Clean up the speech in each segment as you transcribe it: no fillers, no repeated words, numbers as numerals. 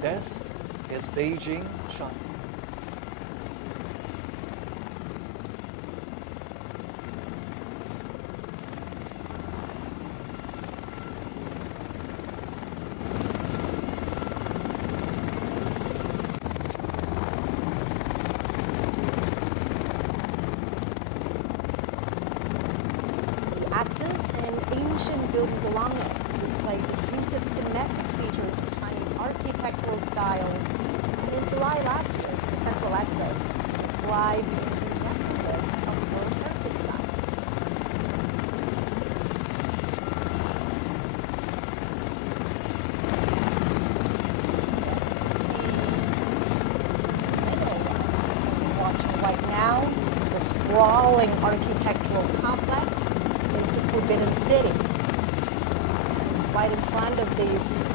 This is Beijing, China. Axis and ancient buildings along it display distinctive symmetric features of Chinese architectural style. And in July last year, the central axis was described in the UNESCO list of World Heritage Sites. We're watching right now the sprawling architectural complex is the Forbidden City. Right in front of this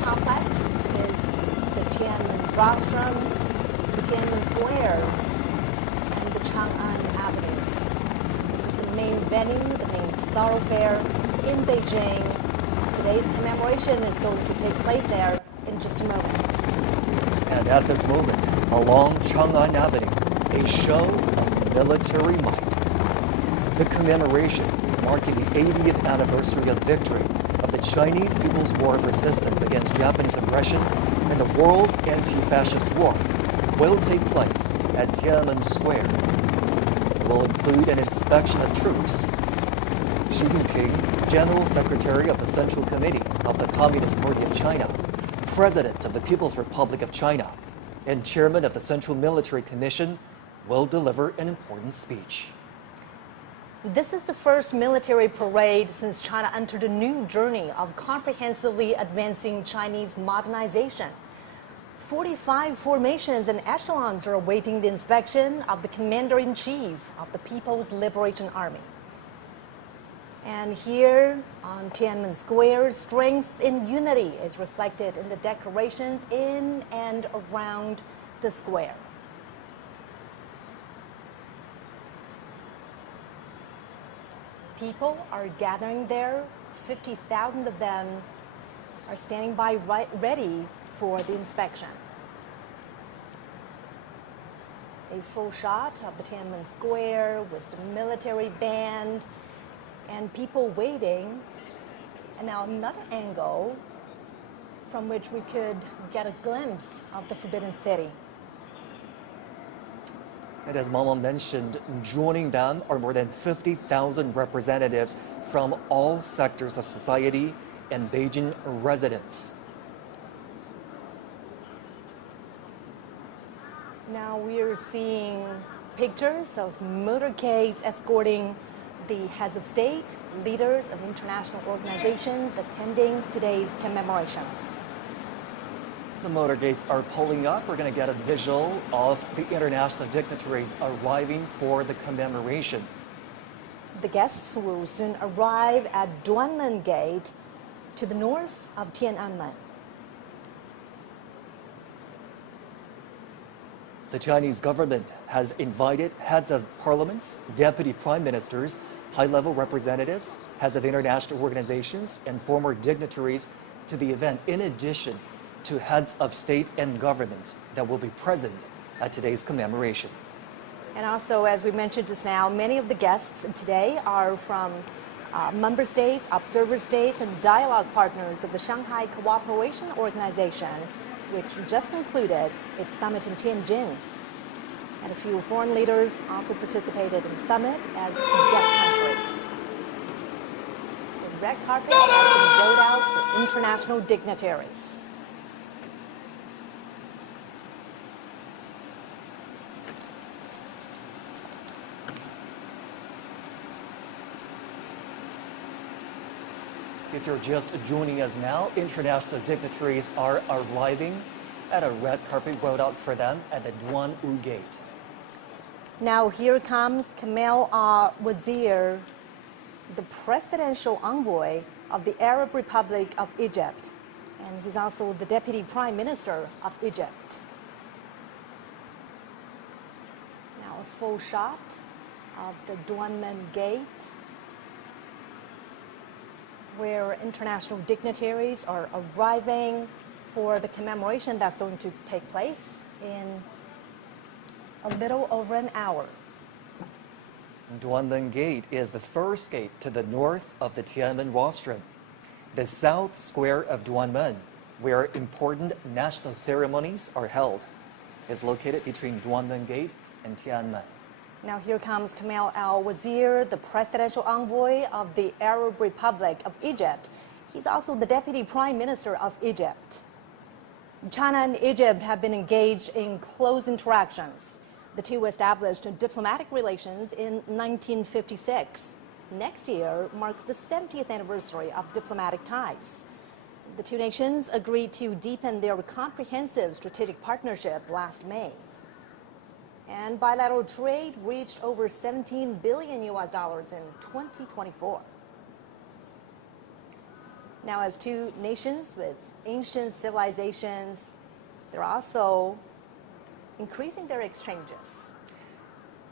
complex is the Tiananmen rostrum, the Tiananmen Square, and the Chang'an Avenue. This is the main venue, the main thoroughfare in Beijing. Today's commemoration is going to take place there in just a moment. And at this moment, along Chang'an Avenue, a show of military might. The commemoration marking the 80th anniversary of victory of the Chinese People's War of Resistance against Japanese aggression in the World Anti-Fascist War will take place at Tiananmen Square. It will include an inspection of troops. Xi Jinping, General Secretary of the Central Committee of the Communist Party of China, President of the People's Republic of China, and Chairman of the Central Military Commission will deliver an important speech. This is the first military parade since China entered a new journey of comprehensively advancing Chinese modernization. 45 formations and echelons are awaiting the inspection of the Commander-in-Chief of the People's Liberation Army. And here on Tiananmen Square, strength in unity is reflected in the decorations in and around the square. People are gathering there. 50,000 of them are standing by ready for the inspection. A full shot of the Tiananmen Square with the military band and people waiting. And now another angle from which we could get a glimpse of the Forbidden City. And as Mama mentioned, joining them are more than 50,000 representatives from all sectors of society and Beijing residents. Now we are seeing pictures of motorcades escorting the heads of state, leaders of international organizations attending today's commemoration. The motorcades are pulling up. We're going to get a visual of the international dignitaries arriving for the commemoration. The guests will soon arrive at Duanmen Gate to the north of Tiananmen. The Chinese government has invited heads of parliaments, deputy prime ministers, high-level representatives, heads of international organizations, and former dignitaries to the event, in addition to heads of state and governments that will be present at today's commemoration. And also, as we mentioned just now, many of the guests today are from member states, observer states, and dialogue partners of the Shanghai Cooperation Organization, which just concluded its summit in Tianjin. And a few foreign leaders also participated in the summit as guest countries. The red carpet has been rolled out for international dignitaries. If you're just joining us now, international dignitaries are arriving at a red carpet rolled out for them at the Duanwu Gate. Now here comes Kamal Wazir, the presidential envoy of the Arab Republic of Egypt, and he's also the deputy prime minister of Egypt. Now a full shot of the Duanmen Gate, where international dignitaries are arriving for the commemoration that's going to take place in a little over an hour. Duanmen Gate is the first gate to the north of the Tiananmen rostrum. The south square of Duanmen, where important national ceremonies are held, is located between Duanmen Gate and Tiananmen. Now here comes Kamal al-Wazir, the presidential envoy of the Arab Republic of Egypt. He's also the deputy prime minister of Egypt. China and Egypt have been engaged in close interactions. The two established diplomatic relations in 1956. Next year marks the 70th anniversary of diplomatic ties. The two nations agreed to deepen their comprehensive strategic partnership last May. And bilateral trade reached over $17 billion in 2024. Now, as two nations with ancient civilizations, they're also increasing their exchanges.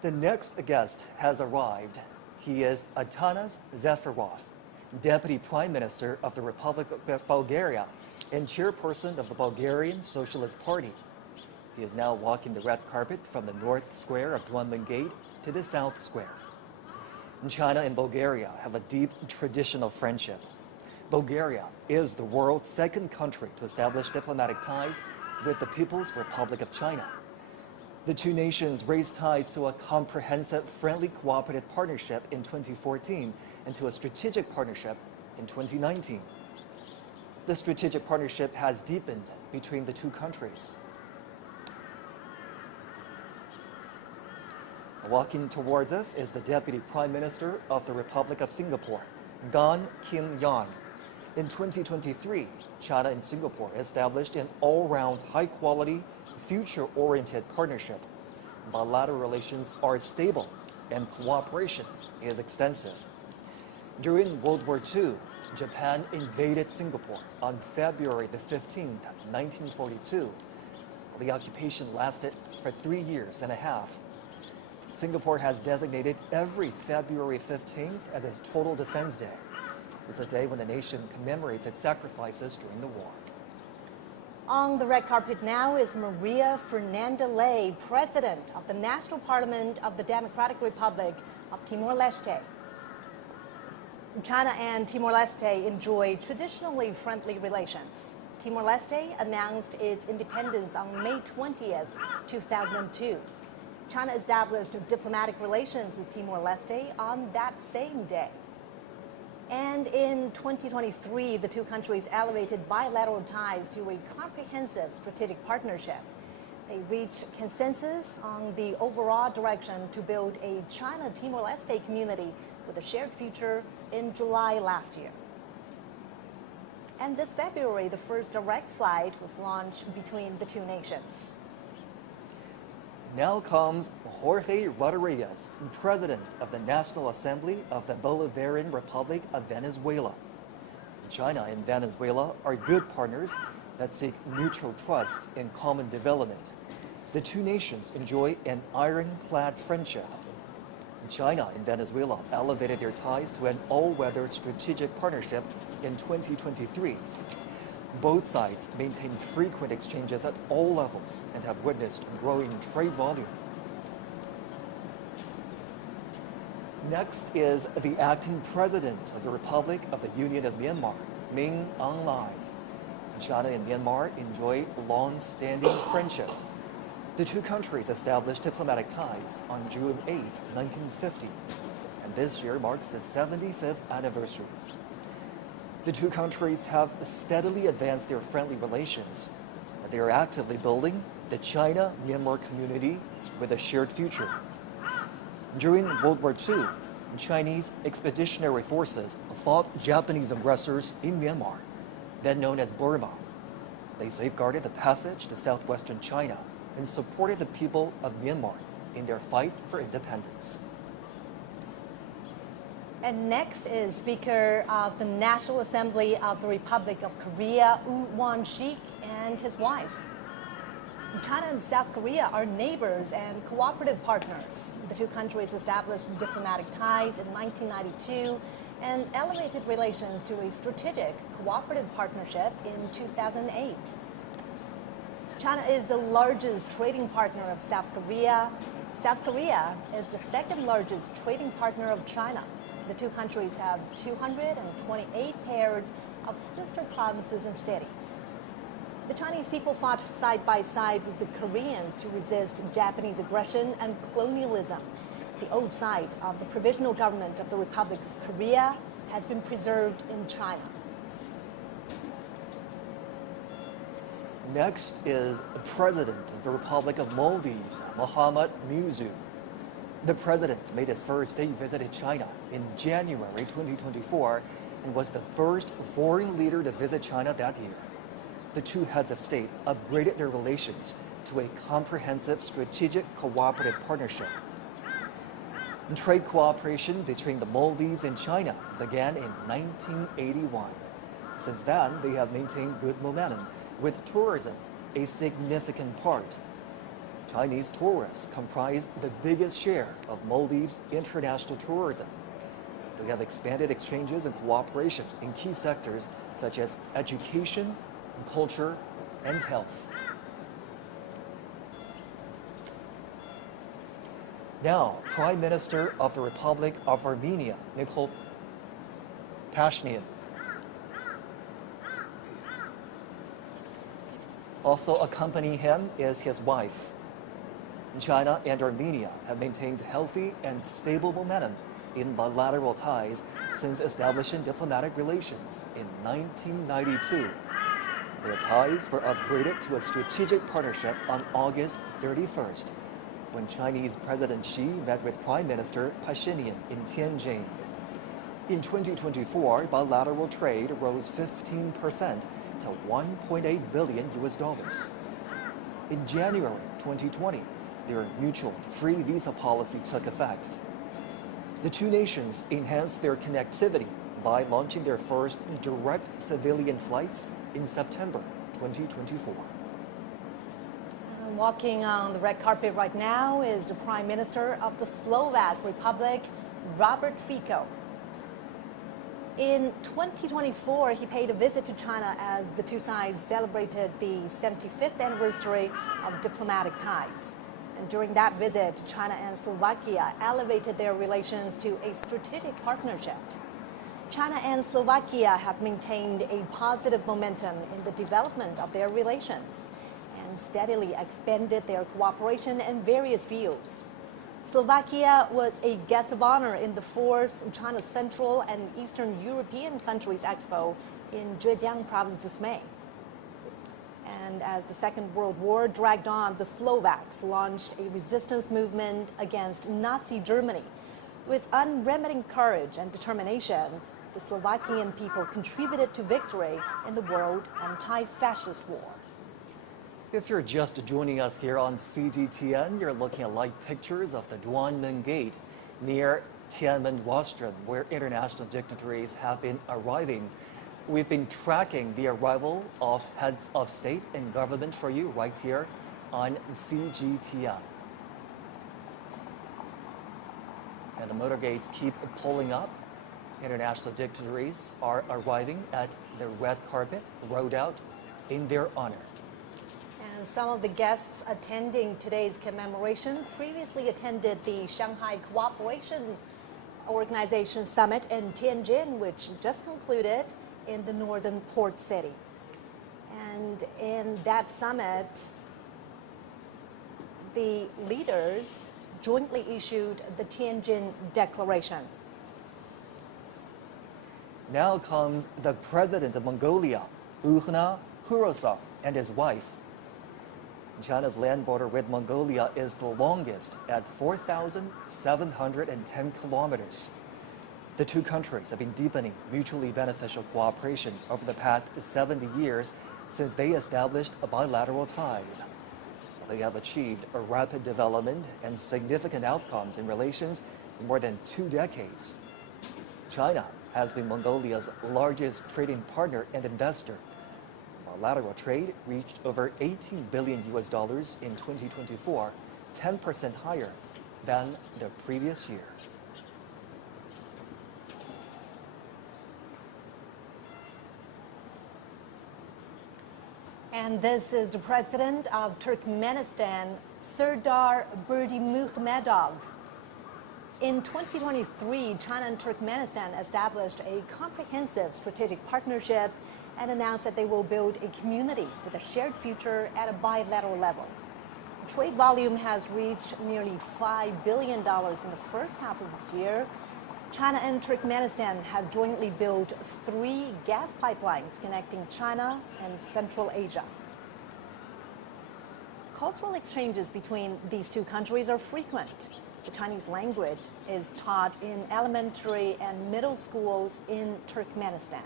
The next guest has arrived. He is Atanas Zafarov, Deputy Prime Minister of the Republic of Bulgaria and chairperson of the Bulgarian Socialist Party. He is now walking the red carpet from the north square of Duanmen Gate to the south square. China and Bulgaria have a deep traditional friendship. Bulgaria is the world's second country to establish diplomatic ties with the People's Republic of China. The two nations raised ties to a comprehensive, friendly, cooperative partnership in 2014 and to a strategic partnership in 2019. The strategic partnership has deepened between the two countries. Walking towards us is the Deputy Prime Minister of the Republic of Singapore, Gan Kim Yang. In 2023, China and Singapore established an all-round, high-quality, future-oriented partnership. Bilateral relations are stable and cooperation is extensive. During World War II, Japan invaded Singapore on February the 15th, 1942. The occupation lasted for 3 years and a half. Singapore has designated every February 15th as its Total Defense Day. It's a day when the nation commemorates its sacrifices during the war. On the red carpet now is Maria Fernanda Ley, President of the National Parliament of the Democratic Republic of Timor-Leste. China and Timor-Leste enjoy traditionally friendly relations. Timor-Leste announced its independence on May 20th, 2002. China established diplomatic relations with Timor-Leste on that same day. And in 2023, the two countries elevated bilateral ties to a comprehensive strategic partnership. They reached consensus on the overall direction to build a China-Timor-Leste community with a shared future in July last year. And this February, the first direct flight was launched between the two nations. Now comes Jorge Rodriguez, President of the National Assembly of the Bolivarian Republic of Venezuela. China and Venezuela are good partners that seek mutual trust and common development. The two nations enjoy an ironclad friendship. China and Venezuela elevated their ties to an all-weather strategic partnership in 2023. Both sides maintain frequent exchanges at all levels and have witnessed growing trade volume. Next is the acting president of the Republic of the Union of Myanmar, Min Aung Hlaing. China and Myanmar enjoy long-standing friendship. The two countries established diplomatic ties on June 8, 1950, and this year marks the 75th anniversary. The two countries have steadily advanced their friendly relations. They are actively building the China-Myanmar community with a shared future. During World War II, Chinese expeditionary forces fought Japanese aggressors in Myanmar, then known as Burma. They safeguarded the passage to southwestern China and supported the people of Myanmar in their fight for independence. And next is Speaker of the National Assembly of the Republic of Korea, Woo Won-sik, and his wife. China and South Korea are neighbors and cooperative partners. The two countries established diplomatic ties in 1992 and elevated relations to a strategic cooperative partnership in 2008. China is the largest trading partner of South Korea. South Korea is the second largest trading partner of China. The two countries have 228 pairs of sister provinces and cities. The Chinese people fought side by side with the Koreans to resist Japanese aggression and colonialism. The old site of the Provisional Government of the Republic of Korea has been preserved in China. Next is the President of the Republic of Maldives, Mohamed Muizzu. The president made his first state visit to China in January 2024 and was the first foreign leader to visit China that year. The two heads of state upgraded their relations to a comprehensive strategic cooperative partnership. Trade cooperation between the Maldives and China began in 1981. Since then, they have maintained good momentum, with tourism a significant part. Chinese tourists comprise the biggest share of Maldives' international tourism. They have expanded exchanges and cooperation in key sectors such as education, culture, and health. Now, Prime Minister of the Republic of Armenia, Nikol Pashinyan. Also accompanying him is his wife. China and Armenia have maintained healthy and stable momentum in bilateral ties since establishing diplomatic relations in 1992. Their ties were upgraded to a strategic partnership on August 31st, when Chinese President Xi met with Prime Minister Pashinyan in Tianjin. In 2024, bilateral trade rose 15% to $1.8 billion. In January 2020, their mutual free visa policy took effect. The two nations enhanced their connectivity by launching their first direct civilian flights in September 2024. Walking on the red carpet right now is the Prime Minister of the Slovak Republic, Robert Fico. In 2024, he paid a visit to China as the two sides celebrated the 75th anniversary of diplomatic ties. And during that visit, China and Slovakia elevated their relations to a strategic partnership. China and Slovakia have maintained a positive momentum in the development of their relations and steadily expanded their cooperation in various fields. Slovakia was a guest of honor in the fourth China Central and Eastern European Countries Expo in Zhejiang province this May. And as the Second World War dragged on, the Slovaks launched a resistance movement against Nazi Germany. With unremitting courage and determination, the Slovakian people contributed to victory in the World Anti-Fascist War. If you're just joining us here on CGTN, you're looking at live pictures of the Duanmen Gate near Tiananmen Rostrum, where international dignitaries have been arriving. We've been tracking the arrival of heads of state and government for you right here on CGTN. And the motorgates keep pulling up. International dignitaries are arriving at the red carpet rolled out in their honor. And some of the guests attending today's commemoration previously attended the Shanghai Cooperation Organization Summit in Tianjin, which just concluded in the northern port city. And in that summit, the leaders jointly issued the Tianjin Declaration. Now comes the president of Mongolia, Ukhna Hurosa, and his wife. China's land border with Mongolia is the longest at 4,710 kilometers. The two countries have been deepening mutually beneficial cooperation over the past 70 years since they established bilateral ties. They have achieved a rapid development and significant outcomes in relations in more than 2 decades. China has been Mongolia's largest trading partner and investor. Bilateral trade reached over $18 billion in 2024, 10% higher than the previous year. And this is the president of Turkmenistan, Serdar Berdimuhamedov. In 2023, China and Turkmenistan established a comprehensive strategic partnership and announced that they will build a community with a shared future at a bilateral level. Trade volume has reached nearly $5 billion in the first half of this year. China and Turkmenistan have jointly built 3 gas pipelines connecting China and Central Asia. Cultural exchanges between these two countries are frequent. The Chinese language is taught in elementary and middle schools in Turkmenistan.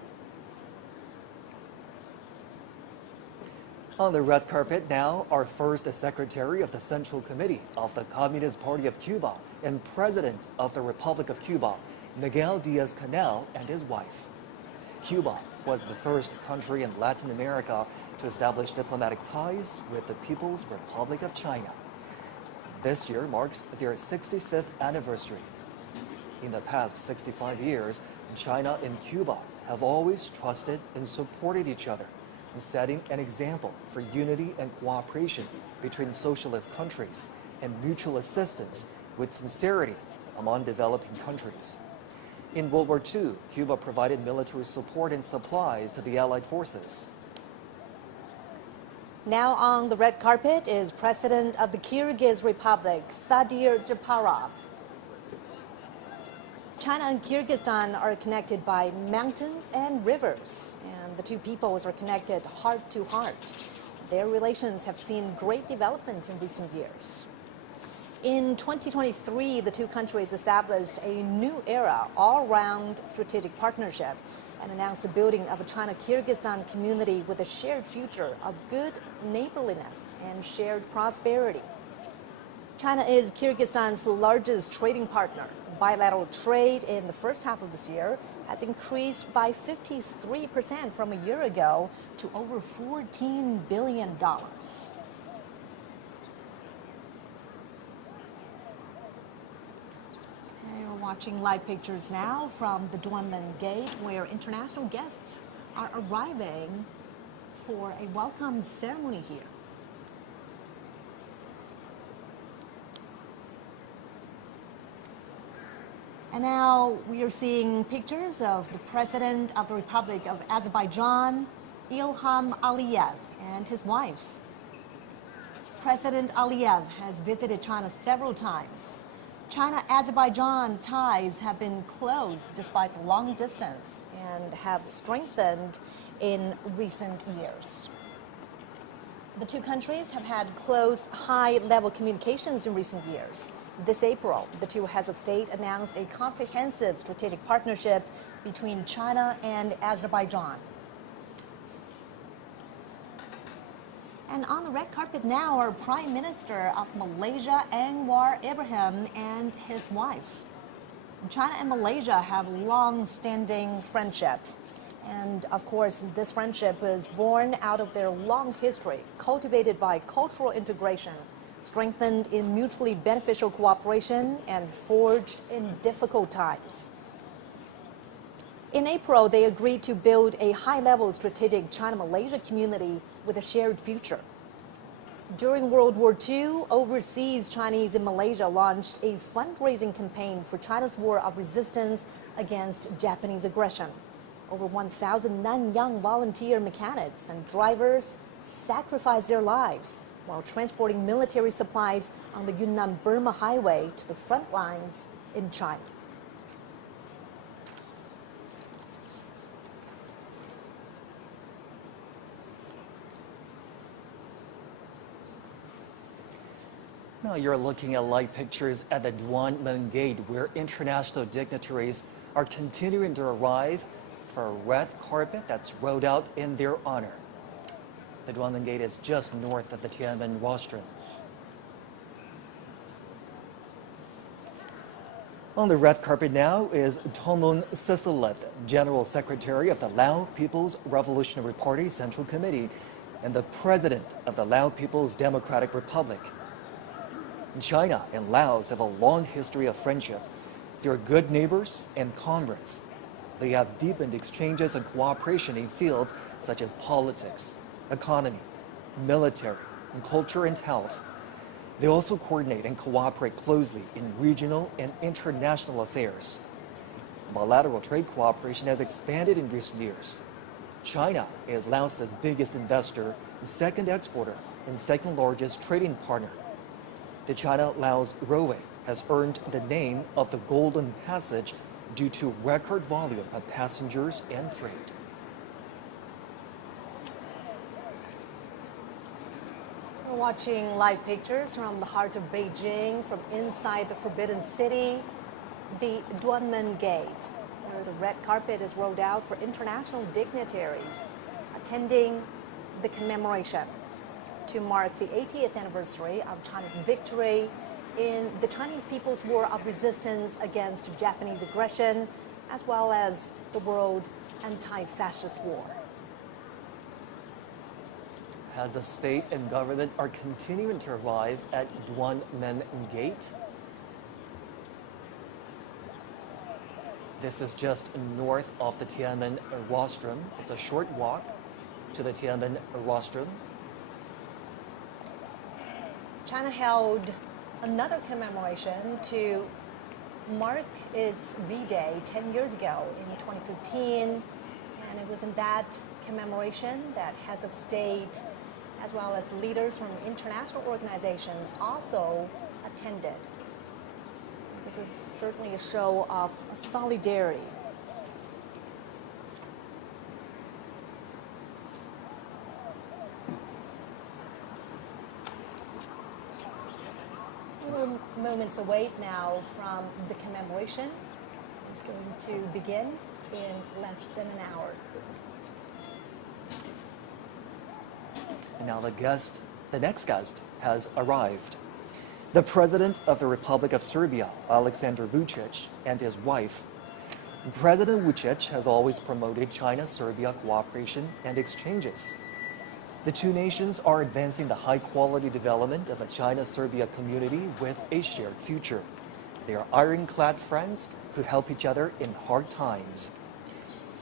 On the red carpet now, our first Secretary of the Central Committee of the Communist Party of Cuba and President of the Republic of Cuba, Miguel Diaz-Canel, and his wife. Cuba was the first country in Latin America to establish diplomatic ties with the People's Republic of China. This year marks their 65th anniversary. In the past 65 years, China and Cuba have always trusted and supported each other, setting an example for unity and cooperation between socialist countries and mutual assistance with sincerity among developing countries. In World War II, Cuba provided military support and supplies to the Allied forces. Now on the red carpet is President of the Kyrgyz Republic, Sadir Japarov. China and Kyrgyzstan are connected by mountains and rivers, and the two peoples are connected heart to heart. Their relations have seen great development in recent years. In 2023, the two countries established a new era all-round strategic partnership and announced the building of a China-Kyrgyzstan community with a shared future of good neighborliness and shared prosperity. China is Kyrgyzstan's largest trading partner. Bilateral trade in the first half of this year has increased by 53% from a year ago to over $14 billion. We're watching live pictures now from the Duanmen Gate, where international guests are arriving for a welcome ceremony here. And now we are seeing pictures of the President of the Republic of Azerbaijan, Ilham Aliyev, and his wife. President Aliyev has visited China several times. China-Azerbaijan ties have been close despite the long distance and have strengthened in recent years. The two countries have had close, high-level communications in recent years. This April, the two heads of state announced a comprehensive strategic partnership between China and Azerbaijan. And on the red carpet now are Prime Minister of Malaysia, Anwar Ibrahim, and his wife. China and Malaysia have long-standing friendships. And of course, this friendship is born out of their long history, cultivated by cultural integration, strengthened in mutually beneficial cooperation, and forged in difficult times. In April, they agreed to build a high-level strategic China-Malaysia community with a shared future. During World War II, overseas Chinese in Malaysia launched a fundraising campaign for China's war of resistance against Japanese aggression. Over 1,000 Nanyang volunteer mechanics and drivers sacrificed their lives while transporting military supplies on the Yunnan-Burma highway to the front lines in China. Now you're looking at live pictures at the Duanmen Gate, where international dignitaries are continuing to arrive for a red carpet that's rolled out in their honor. The Duanmen Gate is just north of the Tiananmen rostrum. On the red carpet now is Tomun Sisilev, General Secretary of the Lao People's Revolutionary Party Central Committee and the President of the Lao People's Democratic Republic. China and Laos have a long history of friendship. They're good neighbors and comrades. They have deepened exchanges and cooperation in fields such as politics, economy, military, culture, and health. They also coordinate and cooperate closely in regional and international affairs. Bilateral trade cooperation has expanded in recent years. China is Laos's biggest investor, second exporter, and second largest trading partner. The China-Laos Railway has earned the name of the Golden Passage due to record volume of passengers and freight. We're watching live pictures from the heart of Beijing, from inside the Forbidden City, the Duanmen Gate, where the red carpet is rolled out for international dignitaries attending the commemoration to mark the 80th anniversary of China's victory in the Chinese People's War of Resistance against Japanese aggression, as well as the World Anti-Fascist War. Heads of state and government are continuing to arrive at Duanmen Gate. This is just north of the Tiananmen rostrum. It's a short walk to the Tiananmen rostrum. China held another commemoration to mark its V-Day 10 years ago in 2015. And it was in that commemoration that heads of state, as well as leaders from international organizations, also attended. This is certainly a show of solidarity. We're moments away now from the commemoration. It's going to begin in less than an hour. And now the next guest has arrived. The President of the Republic of Serbia, Aleksandar Vučić, and his wife. President Vučić has always promoted China-Serbia cooperation and exchanges. The two nations are advancing the high-quality development of a China-Serbia community with a shared future. They are ironclad friends who help each other in hard times.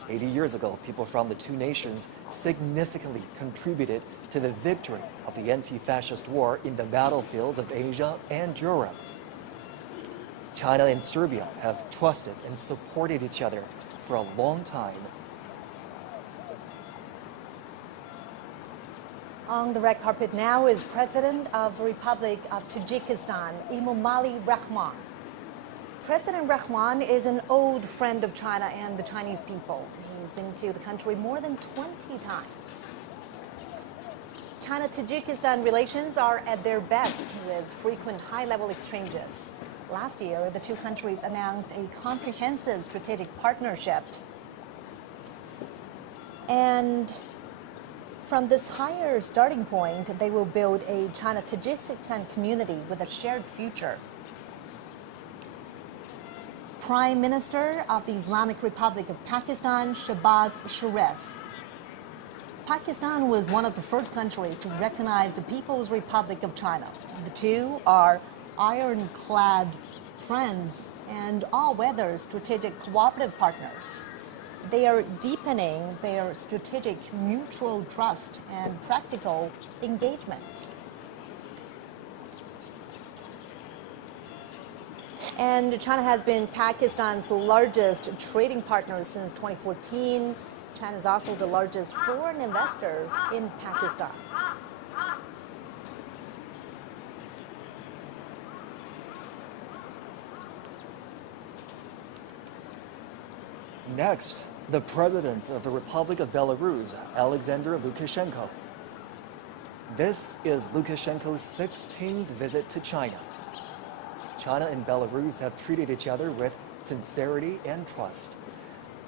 80 years ago, people from the two nations significantly contributed to the victory of the anti-fascist war in the battlefields of Asia and Europe. China and Serbia have trusted and supported each other for a long time. On the red carpet now is President of the Republic of Tajikistan, Emomali Rahman. President Rahman is an old friend of China and the Chinese people. He's been to the country more than 20 times. China-Tajikistan relations are at their best with frequent high-level exchanges. Last year, the two countries announced a comprehensive strategic partnership. And from this higher starting point, they will build a China-Tajikistan community with a shared future. Prime Minister of the Islamic Republic of Pakistan, Shahbaz Sharif. Pakistan was one of the first countries to recognize the People's Republic of China. The two are ironclad friends and all-weather strategic cooperative partners. They are deepening their strategic mutual trust and practical engagement. And China has been Pakistan's largest trading partner since 2014. China is also the largest foreign investor in Pakistan. Next, the President of the Republic of Belarus, Alexander Lukashenko. This is Lukashenko's 16th visit to China. China and Belarus have treated each other with sincerity and trust.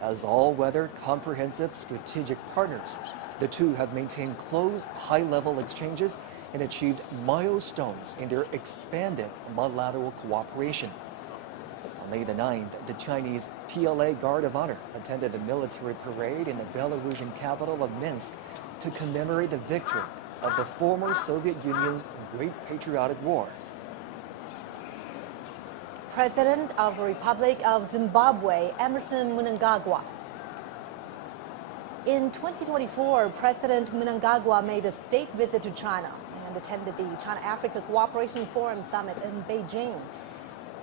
As all-weather, comprehensive strategic partners, the two have maintained close, high-level exchanges and achieved milestones in their expanded bilateral cooperation. On May the 9th, the Chinese PLA Guard of Honor attended the military parade in the Belarusian capital of Minsk to commemorate the victory of the former Soviet Union's Great Patriotic War. President of the Republic of Zimbabwe, Emerson Mnangagwa. In 2024, President Mnangagwa made a state visit to China and attended the China-Africa Cooperation Forum Summit in Beijing.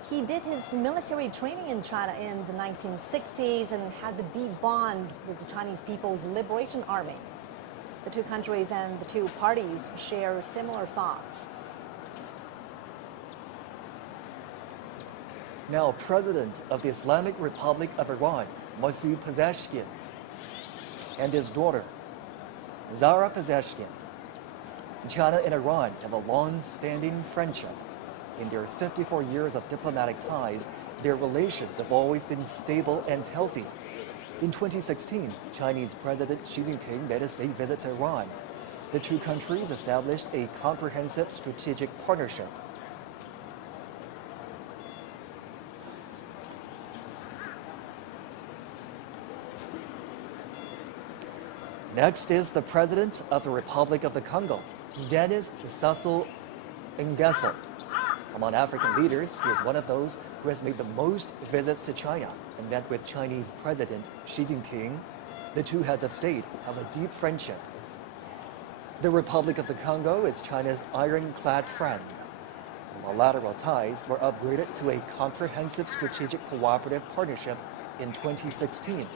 He did his military training in China in the 1960s and had the deep bond with the Chinese People's Liberation Army. The two countries and the two parties share similar thoughts. Now, President of the Islamic Republic of Iran, Masoud Pezeshkian, and his daughter, Zahra Pezeshkian. China and Iran have a long-standing friendship. In their 54 years of diplomatic ties, their relations have always been stable and healthy. In 2016, Chinese President Xi Jinping made a state visit to Iran. The two countries established a comprehensive strategic partnership. Next is the President of the Republic of the Congo, Denis Sassou Nguesso. Among African leaders, he is one of those who has made the most visits to China and met with Chinese President Xi Jinping. The two heads of state have a deep friendship. The Republic of the Congo is China's ironclad friend. Bilateral ties were upgraded to a comprehensive strategic cooperative partnership in 2016.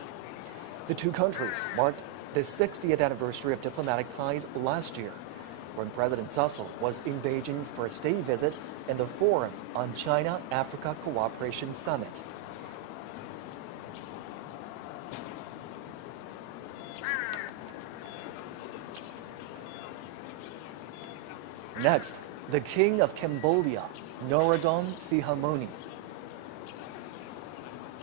The two countries marked the 60th anniversary of diplomatic ties last year, when President Sassou was in Beijing for a state visit and the Forum on China-Africa Cooperation Summit. Next, the King of Cambodia, Norodom Sihamoni.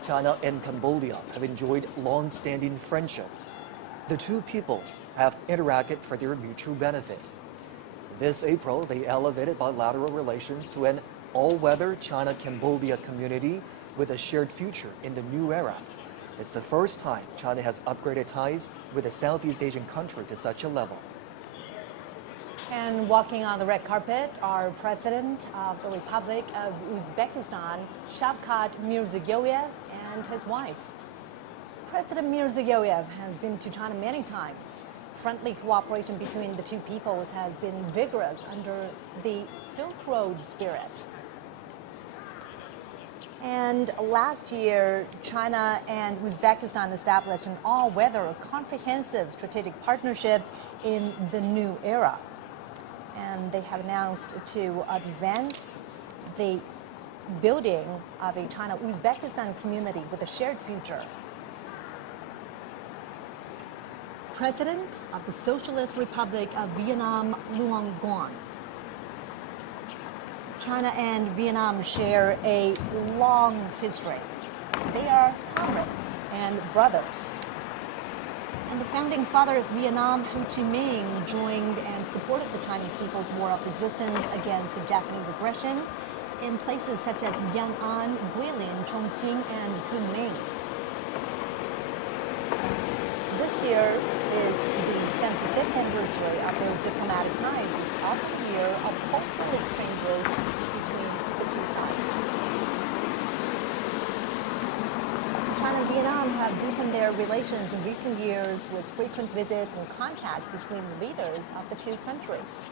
China and Cambodia have enjoyed long-standing friendship. The two peoples have interacted for their mutual benefit. This April, they elevated bilateral relations to an all-weather China-Cambodia community with a shared future in the new era. It's the first time China has upgraded ties with a Southeast Asian country to such a level. And walking on the red carpet are President of the Republic of Uzbekistan, Shavkat Mirziyoyev, and his wife. President Mirziyoyev has been to China many times. Friendly cooperation between the two peoples has been vigorous under the Silk Road spirit. And last year, China and Uzbekistan established an all-weather comprehensive strategic partnership in the new era. And they have announced to advance the building of a China-Uzbekistan community with a shared future. President of the Socialist Republic of Vietnam, Luong Quan. China and Vietnam share a long history. They are comrades and brothers. And the founding father of Vietnam, Ho Chi Minh, joined and supported the Chinese People's War of Resistance against Japanese aggression in places such as Yan'an, Guilin, Chongqing, and Kunming. This year is the 75th anniversary of their diplomatic ties. It's also a year of cultural exchanges between the two sides. China and Vietnam have deepened their relations in recent years with frequent visits and contact between the leaders of the two countries.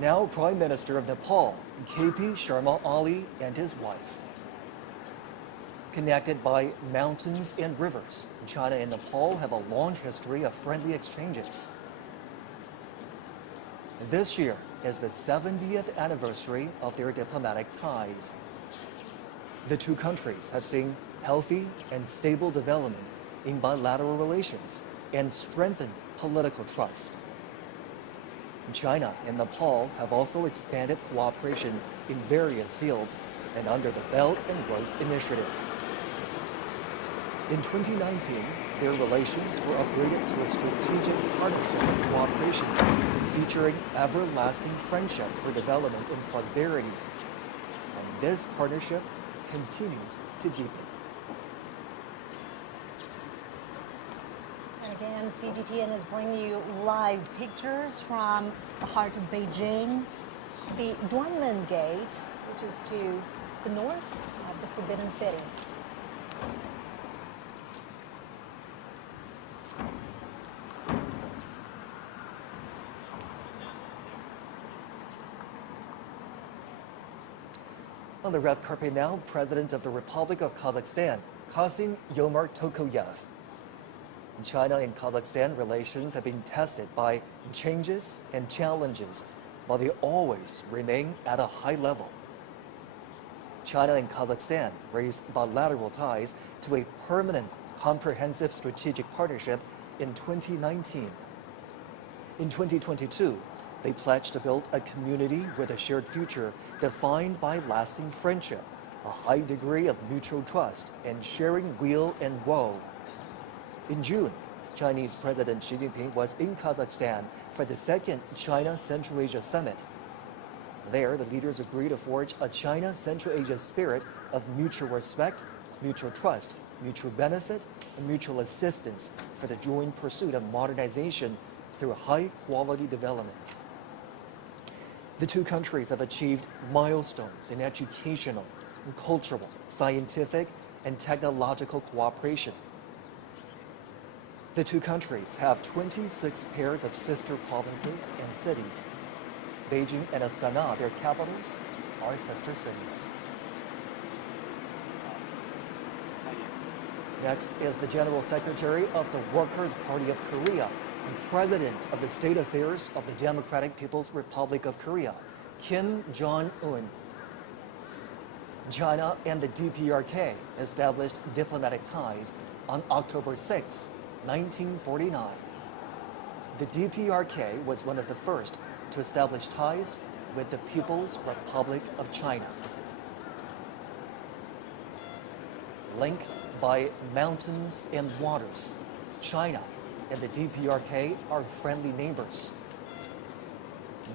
And now, Prime Minister of Nepal, KP Sharma Ali, and his wife. Connected by mountains and rivers, China and Nepal have a long history of friendly exchanges. This year is the 70th anniversary of their diplomatic ties. The two countries have seen healthy and stable development in bilateral relations and strengthened political trust. China and Nepal have also expanded cooperation in various fields and under the Belt and Road Initiative. In 2019, their relations were upgraded to a strategic partnership of cooperation featuring everlasting friendship for development and prosperity. And this partnership continues to deepen. And again, CGTN is bringing you live pictures from the heart of Beijing. the Duanmen Gate, which is to the north of the Forbidden City. On the red carpet now, President of the Republic of Kazakhstan, Kassym-Jomart Tokayev. China and Kazakhstan relations have been tested by changes and challenges, but they always remain at a high level. China and Kazakhstan raised bilateral ties to a permanent, comprehensive strategic partnership in 2019. In 2022, they pledged to build a community with a shared future defined by lasting friendship, a high degree of mutual trust, and sharing weal and woe. In June, Chinese President Xi Jinping was in Kazakhstan for the second China-Central Asia Summit. There, the leaders agreed to forge a China-Central Asia spirit of mutual respect, mutual trust, mutual benefit, and mutual assistance for the joint pursuit of modernization through high-quality development. The two countries have achieved milestones in educational, cultural, scientific, and technological cooperation. The two countries have 26 pairs of sister provinces and cities. Beijing and Astana, their capitals, are sister cities. Next is the General Secretary of the Workers' Party of Korea and President of the State Affairs of the Democratic People's Republic of Korea, Kim Jong-un. China and the DPRK established diplomatic ties on October 6, 1949. The DPRK was one of the first to establish ties with the People's Republic of China. Linked by mountains and waters, China and the DPRK are friendly neighbors.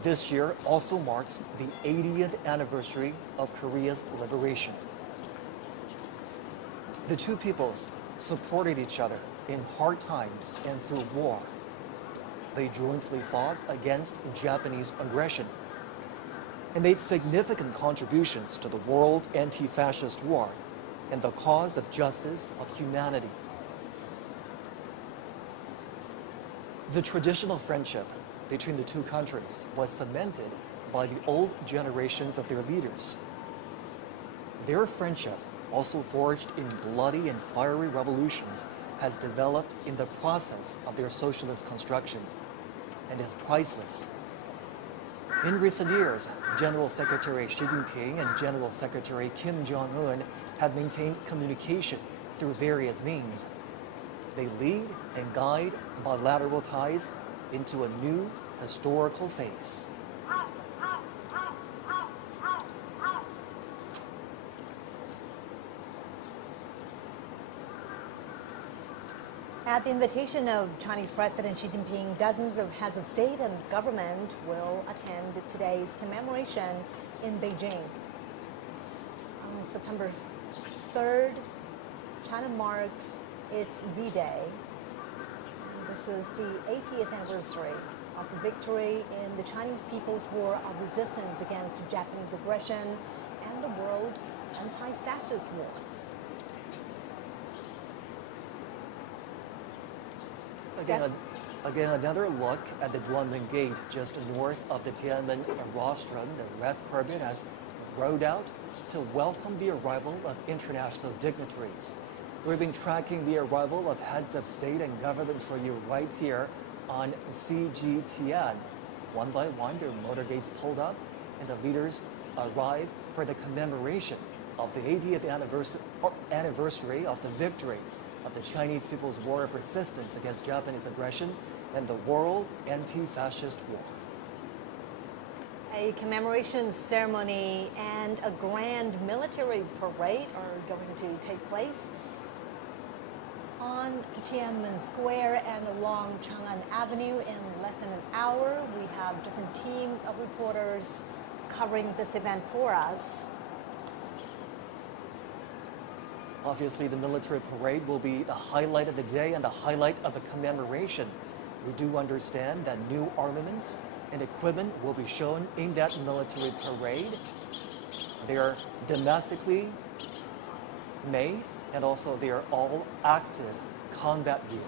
This year also marks the 80th anniversary of Korea's liberation. The two peoples supported each other in hard times and through war. They jointly fought against Japanese aggression and made significant contributions to the World Anti-Fascist War and the cause of justice of humanity. The traditional friendship between the two countries was cemented by the old generations of their leaders. Their friendship, also forged in bloody and fiery revolutions, has developed in the process of their socialist construction and is priceless. In recent years, General Secretary Xi Jinping and General Secretary Kim Jong-un have maintained communication through various means. They lead and guide bilateral ties into a new historical phase. At the invitation of Chinese President Xi Jinping, dozens of heads of state and government will attend today's commemoration in Beijing. On September 3rd, China marks its V-Day. This is the 80th anniversary of the victory in the Chinese People's War of Resistance against Japanese aggression and the World Anti-Fascist War. Again, another look at the Duanmen Gate just north of the Tiananmen rostrum. The red carpet has rolled out to welcome the arrival of international dignitaries. We've been tracking the arrival of heads of state and government for you right here on CGTN. One by one, their motorcades pulled up, and the leaders arrive for the commemoration of the 80th anniversary of the victory of the Chinese People's War of Resistance against Japanese aggression and the World Anti-Fascist War. A commemoration ceremony and a grand military parade are going to take place on Tiananmen Square and along Chang'an Avenue in less than an hour. We have different teams of reporters covering this event for us. Obviously, the military parade will be the highlight of the day and the highlight of the commemoration. We do understand that new armaments and equipment will be shown in that military parade. They are domestically made, and also they are all active combat gear.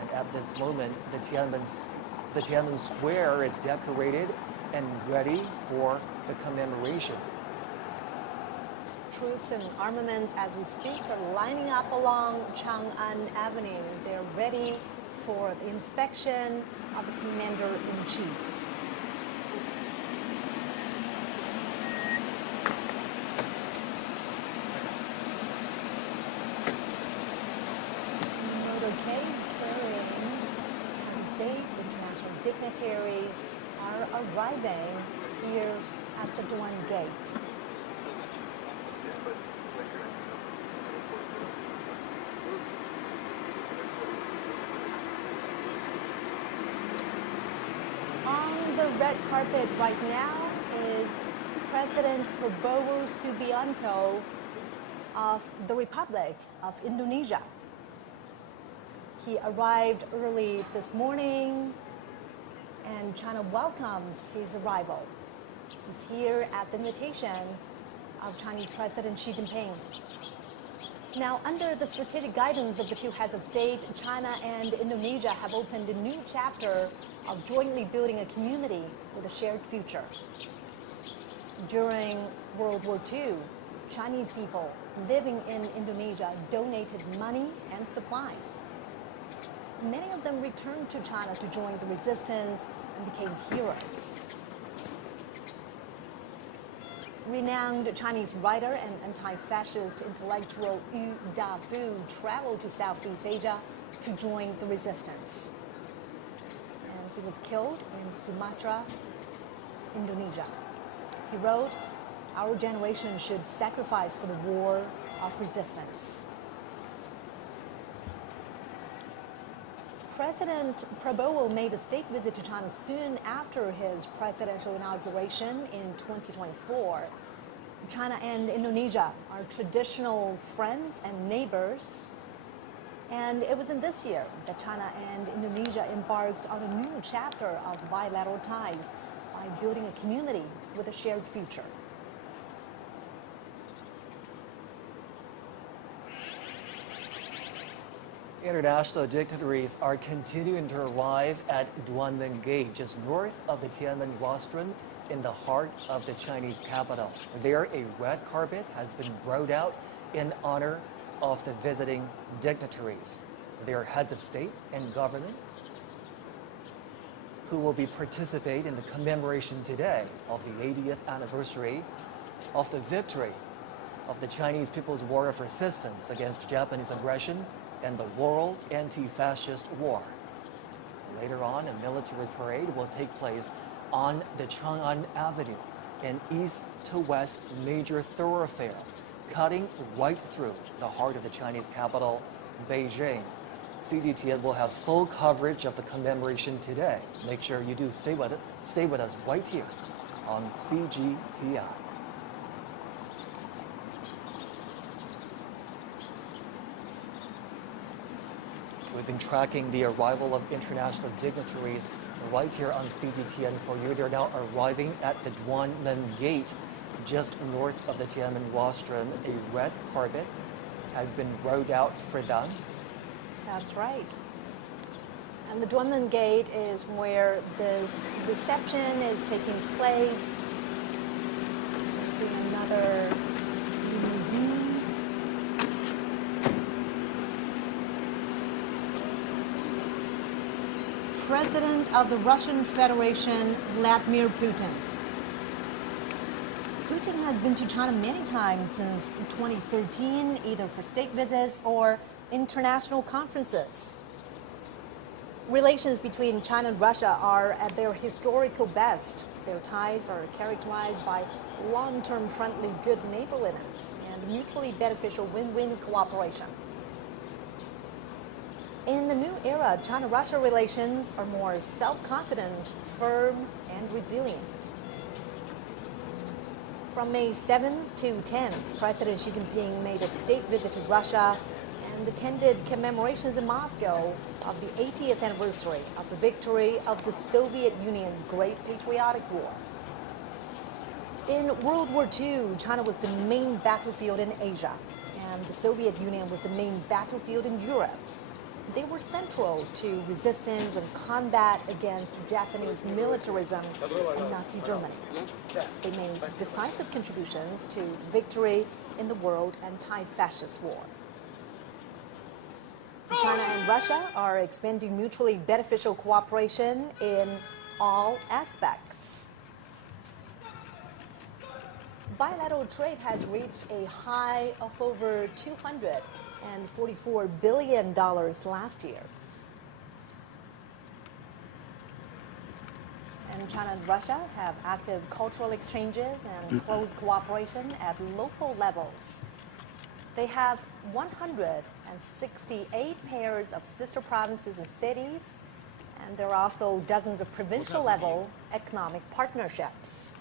And at this moment, the Tiananmen Square is decorated and ready for the commemoration. Troops and armaments, as we speak, are lining up along Chang'an Avenue. They're ready for the inspection of the Commander-in-Chief. Motorcades carrying state international dignitaries are arriving here at the Tahun gate. On the red carpet right now is President Prabowo Subianto of the Republic of Indonesia. He arrived early this morning, and China welcomes his arrival. He's here at the invitation of Chinese President Xi Jinping. Now, under the strategic guidance of the two heads of state, China and Indonesia have opened a new chapter of jointly building a community with a shared future. During World War II, Chinese people living in Indonesia donated money and supplies. Many of them returned to China to join the resistance and became heroes. Renowned Chinese writer and anti-fascist intellectual Yu Dafu traveled to Southeast Asia to join the resistance. And he was killed in Sumatra, Indonesia. He wrote, "Our generation should sacrifice for the war of resistance." President Prabowo made a state visit to China soon after his presidential inauguration in 2024. China and Indonesia are traditional friends and neighbors. And it was in this year that China and Indonesia embarked on a new chapter of bilateral ties by building a community with a shared future. International dignitaries are continuing to arrive at Duanmen Gate, just north of the Tiananmen rostrum in the heart of the Chinese capital. There, a red carpet has been rolled out in honor of the visiting dignitaries. They are heads of state and government who will be participating in the commemoration today of the 80th anniversary of the victory of the Chinese People's War of Resistance against Japanese aggression and the World Anti-Fascist War. Later on, a military parade will take place on the Chang'an Avenue, an east-to-west major thoroughfare, cutting right through the heart of the Chinese capital, Beijing. CGTN will have full coverage of the commemoration today. Make sure you do stay with us right here on CGTN. We've been tracking the arrival of international dignitaries right here on CGTN for you. They're now arriving at the Duanmen Gate, just north of the Tiananmen rostrum. A red carpet has been rolled out for them. That's right. And the Duanmen Gate is where this reception is taking place. We're seeing another limousine. President of the Russian Federation, Vladimir Putin. Putin has been to China many times since 2013, either for state visits or international conferences. Relations between China and Russia are at their historical best. Their ties are characterized by long-term friendly good neighborliness and mutually beneficial win-win cooperation. In the new era, China-Russia relations are more self-confident, firm, and resilient. From May 7th to 10th, President Xi Jinping made a state visit to Russia and attended commemorations in Moscow of the 80th anniversary of the victory of the Soviet Union's Great Patriotic War. In World War II, China was the main battlefield in Asia, and the Soviet Union was the main battlefield in Europe. They were central to resistance and combat against Japanese militarism in Nazi Germany. They made decisive contributions to victory in the world anti-fascist war. China and Russia are expanding mutually beneficial cooperation in all aspects. Bilateral trade has reached a high of over $244 billion last year. And China and Russia have active cultural exchanges and close cooperation at local levels. They have 168 pairs of sister provinces and cities, and there are also dozens of provincial-level economic partnerships.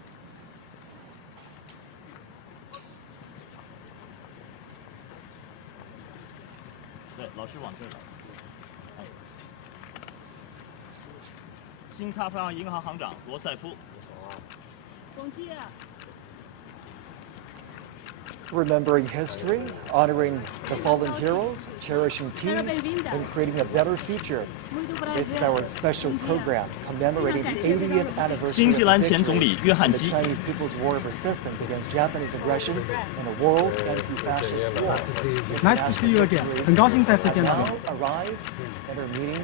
Remembering history, honoring the fallen heroes, cherishing peace, and creating a better future. This is our special program commemorating the 80th anniversary 新西兰前总理约翰 of the 基 Chinese people's war of resistance against Japanese aggression and the world anti-fascist war. Nice to see you again. 很高兴再次见到你。 Now arrived at our meeting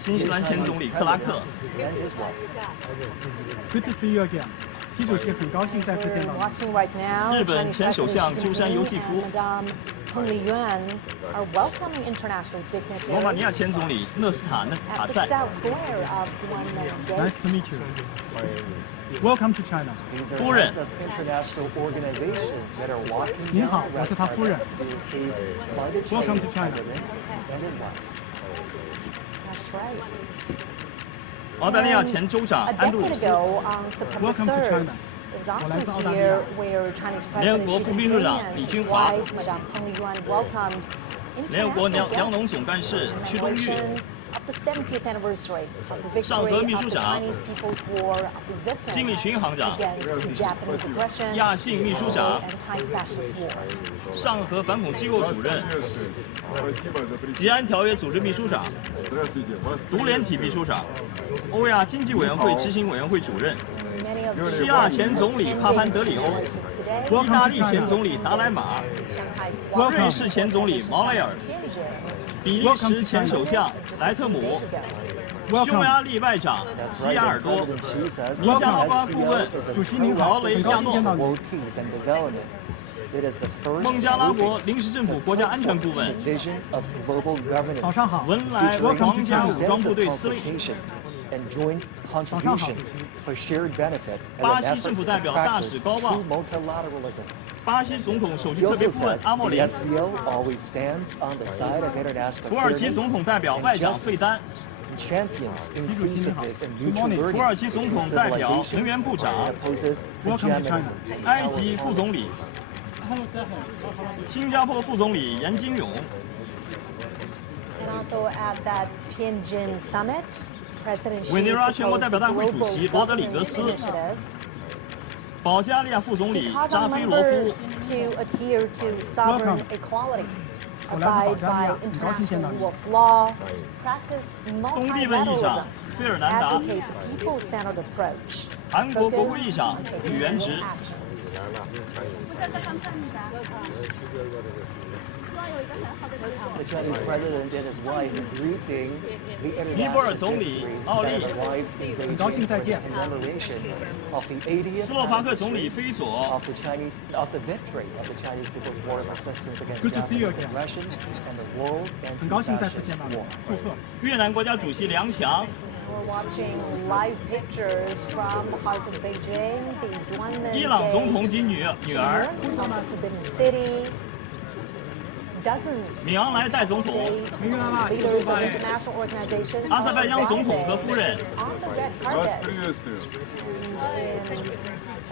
新西兰前总理克拉克 and his wife. Good to see you again. 习主席很高兴再次见到你。 Watching right now, 日本 Chinese 前首相 President 鸠山由纪夫 and Madame Peng Liyuan are welcoming international 罗马尼亚前 dignitaries 总理勒斯塔at the 塞 South Square of Guanmen Nice to Gate. meet you. Welcome to China. These are 夫人 heads of international organizations that are walking 您 down 好， the 我 red 是他夫人。 carpet to be received by the Welcome Chinese to China. president and his wife. That's right. 澳大利亚前州长 A 安杜鲁 decade 斯 ago, on September Welcome to 3rd, China. it was also 我来自澳大利 here 亚。 where Chinese 联合 President 国 Xi 副秘书长 Jinping 李 and 君 his 华 wife, Madame Peng Liyuan, welcomed 联合国 international 粮农 guests 总干事 in 屈冬玉 commemoration of the 70th anniversary of the 上合 victory 秘 of 书 the 长 Chinese people's war of 经理 resistance 巡行长 against Japanese aggression 亚信秘书长 and anti-fascist war. 上合反恐机构主任吉安条约组织秘书长独联体秘书长欧亚经济委员会执行委员会主任 Many of the 希腊前 guests 总理帕潘德里欧 today 意大利前总理达莱马 Shanghai 瑞士前总理毛雷尔 Tianjin. 比利时前首相莱特姆 匈牙利外长 That's 西 right. 亚 And 尔多 President Xi says 尼加拉瓜顾问 SCO is a 主席您好，劳雷很高亚诺兴见到你。 world peace and development. It is the first 孟加拉 grouping 国临时政府国家安全顾问 the vision of global governance. 早上好。文莱 Featuring 皇家武装部 extensive 队司令 consultation and joint contribution for shared benefit and 巴 an 西 effort 政府 to 代表大 practice 使高旺 true multilateralism. 巴西总统首席 He 特别 also 顾问 said 阿莫 the 林 SCO always stands on the side of international 土耳其 fairness 总统代表外 and 长费 justice, 丹 champions inclusiveness and mutual Good morning. learning 土耳其总统代表 in 能源部 civilizations 长 and opposes Welcome to hegemonism. 埃及副总理新加坡副总理严金勇 And also at that Tianjin summit, President Xi 委内瑞拉全国 proposed 代 a 表大会 global 主席罗德里格 governance 斯 initiative. 保加利亚副总 He 理 calls 扎 on 菲罗夫 members to adhere to sovereign Welcome. equality, 我来自保 abide 加利 by 亚，很高兴见到 international 东 你。rule of law, practice 东帝汶议 multilateralism, 长费尔南达 advocate the people-centered approach, 韩国国会 focus 议长 on 宇元 taking 直 real actions. The Chinese president and his wife greeting the 尼泊尔 international 总理 dignitaries 奥 that 利 arrived in 很高兴 Beijing 再 for the 见。 commemoration of the 80th 斯洛伐克总理 anniversary 菲佐 of the victory of the Chinese people's war of resistance against Good to see you Japanese again. aggression and the world 很高兴再次 anti-fascist 见到你 war.，祝贺。越南国家主席梁强 We're watching live pictures from the heart of Beijing, the Guanmen 伊朗总统 Gate 及女儿 of the Forbidden City. Dozens 米昂莱代总统 state leaders of international organizations 阿塞拜疆总统和夫人 on the red carpet. In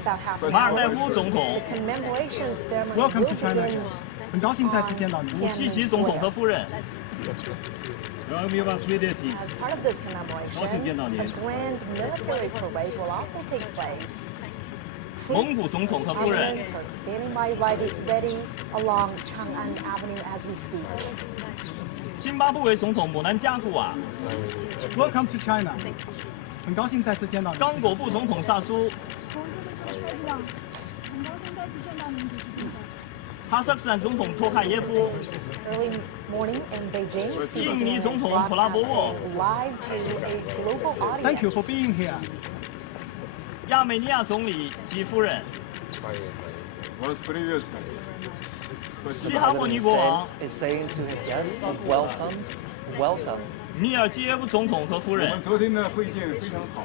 about half an 马尔代 hour, 夫总统 the commemoration ceremony Welcome will to China. begin 很高兴再次见到您。武契奇总统和夫人。 As part of this commemoration, a grand military parade will also take place. 蒙古总统和夫人。 Troops are standing by ready along Chang'an Avenue as we speak. 津巴布韦总统姆南加古瓦。 Welcome to China，很高兴再次见到您。刚果布总统萨苏。哈萨克斯坦总统托卡耶夫。 Early morning in Beijing, 印尼总统普拉博沃。 live to a global audience. Thank you for being here. 亚美尼亚总理及夫人。西哈莫尼国王。 is saying to his guests, welcome, welcome. 米尔基耶夫总统和夫人。 昨天的会见非常好。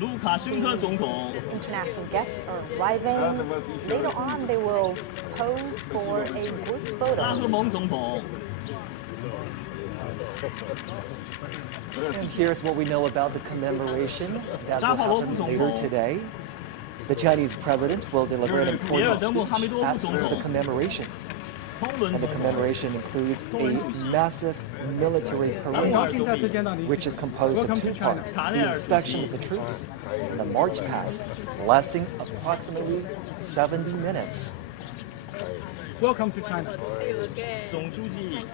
卢卡申科总统。 International guests are arriving. Later on, they will pose for a group 拉 photo. 赫蒙总统。 And here's what we know about the commemoration that will 扎帕罗夫 happen 总 later 统。 today. The Chinese president will deliver an 米尔 important 德穆哈梅 speech 多夫总 after the 统。 commemoration. 通伦 And the 总统。 commemoration includes a massive military 很 parade, 高兴再次见到您。 which is composed of Welcome two to China. parts, the inspection of the troops and the march past, lasting approximately 70 minutes. Welcome to China. 总书记。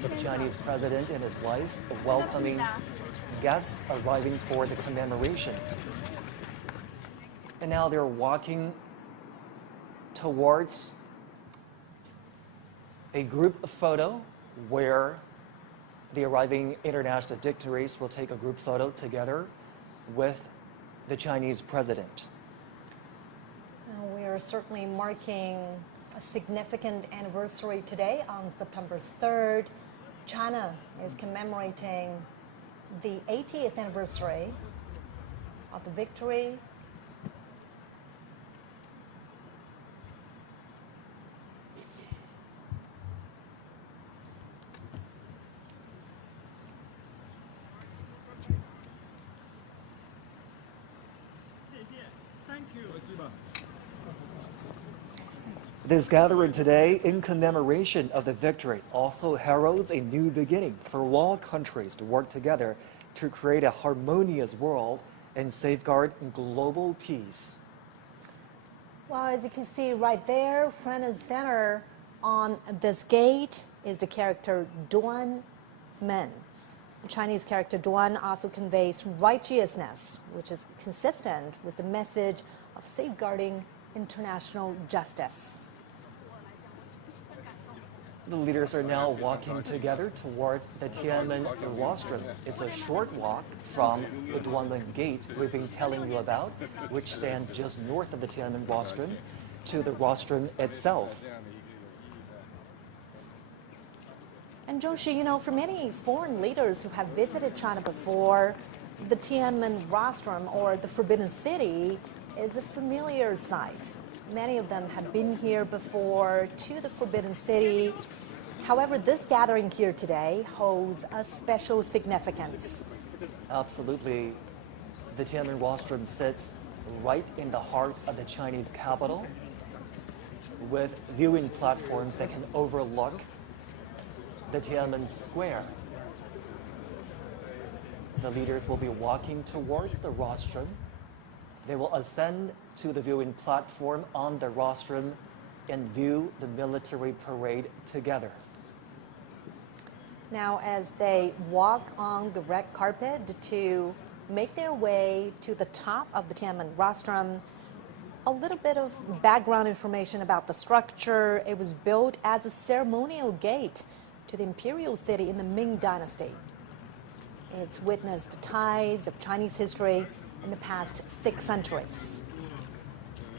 The Chinese president and his wife welcoming guests arriving for the commemoration. And now they're walking towards a group photo where the arriving international dignitaries will take a group photo together with the Chinese president. We are certainly marking a significant anniversary today on September 3rd. China is commemorating the 80th anniversary of the victory. This gathering today in commemoration of the victory also heralds a new beginning for all countries to work together to create a harmonious world and safeguard global peace. Well, as you can see right there, front and center on this gate is the character Duan Men. The Chinese character Duan also conveys righteousness, which is consistent with the message of safeguarding international justice. The leaders are now walking together towards the Tiananmen rostrum. It's a short walk from the Duanmen Gate we've been telling you about, which stands just north of the Tiananmen rostrum, to the rostrum itself. And Zhongxi, you know, for many foreign leaders who have visited China before, the Tiananmen rostrum, or the Forbidden City, is a familiar sight. Many of them have been here before to the Forbidden City. However, this gathering here today holds a special significance. Absolutely. The Tiananmen rostrum sits right in the heart of the Chinese capital with viewing platforms that can overlook the Tiananmen Square. The leaders will be walking towards the rostrum. They will ascend to the viewing platform on the rostrum and view the military parade together. Now, as they walk on the red carpet to make their way to the top of the Tiananmen rostrum, a little bit of background information about the structure. It was built as a ceremonial gate to the imperial city in the Ming Dynasty. It's witnessed ties of Chinese history in the past 6 centuries.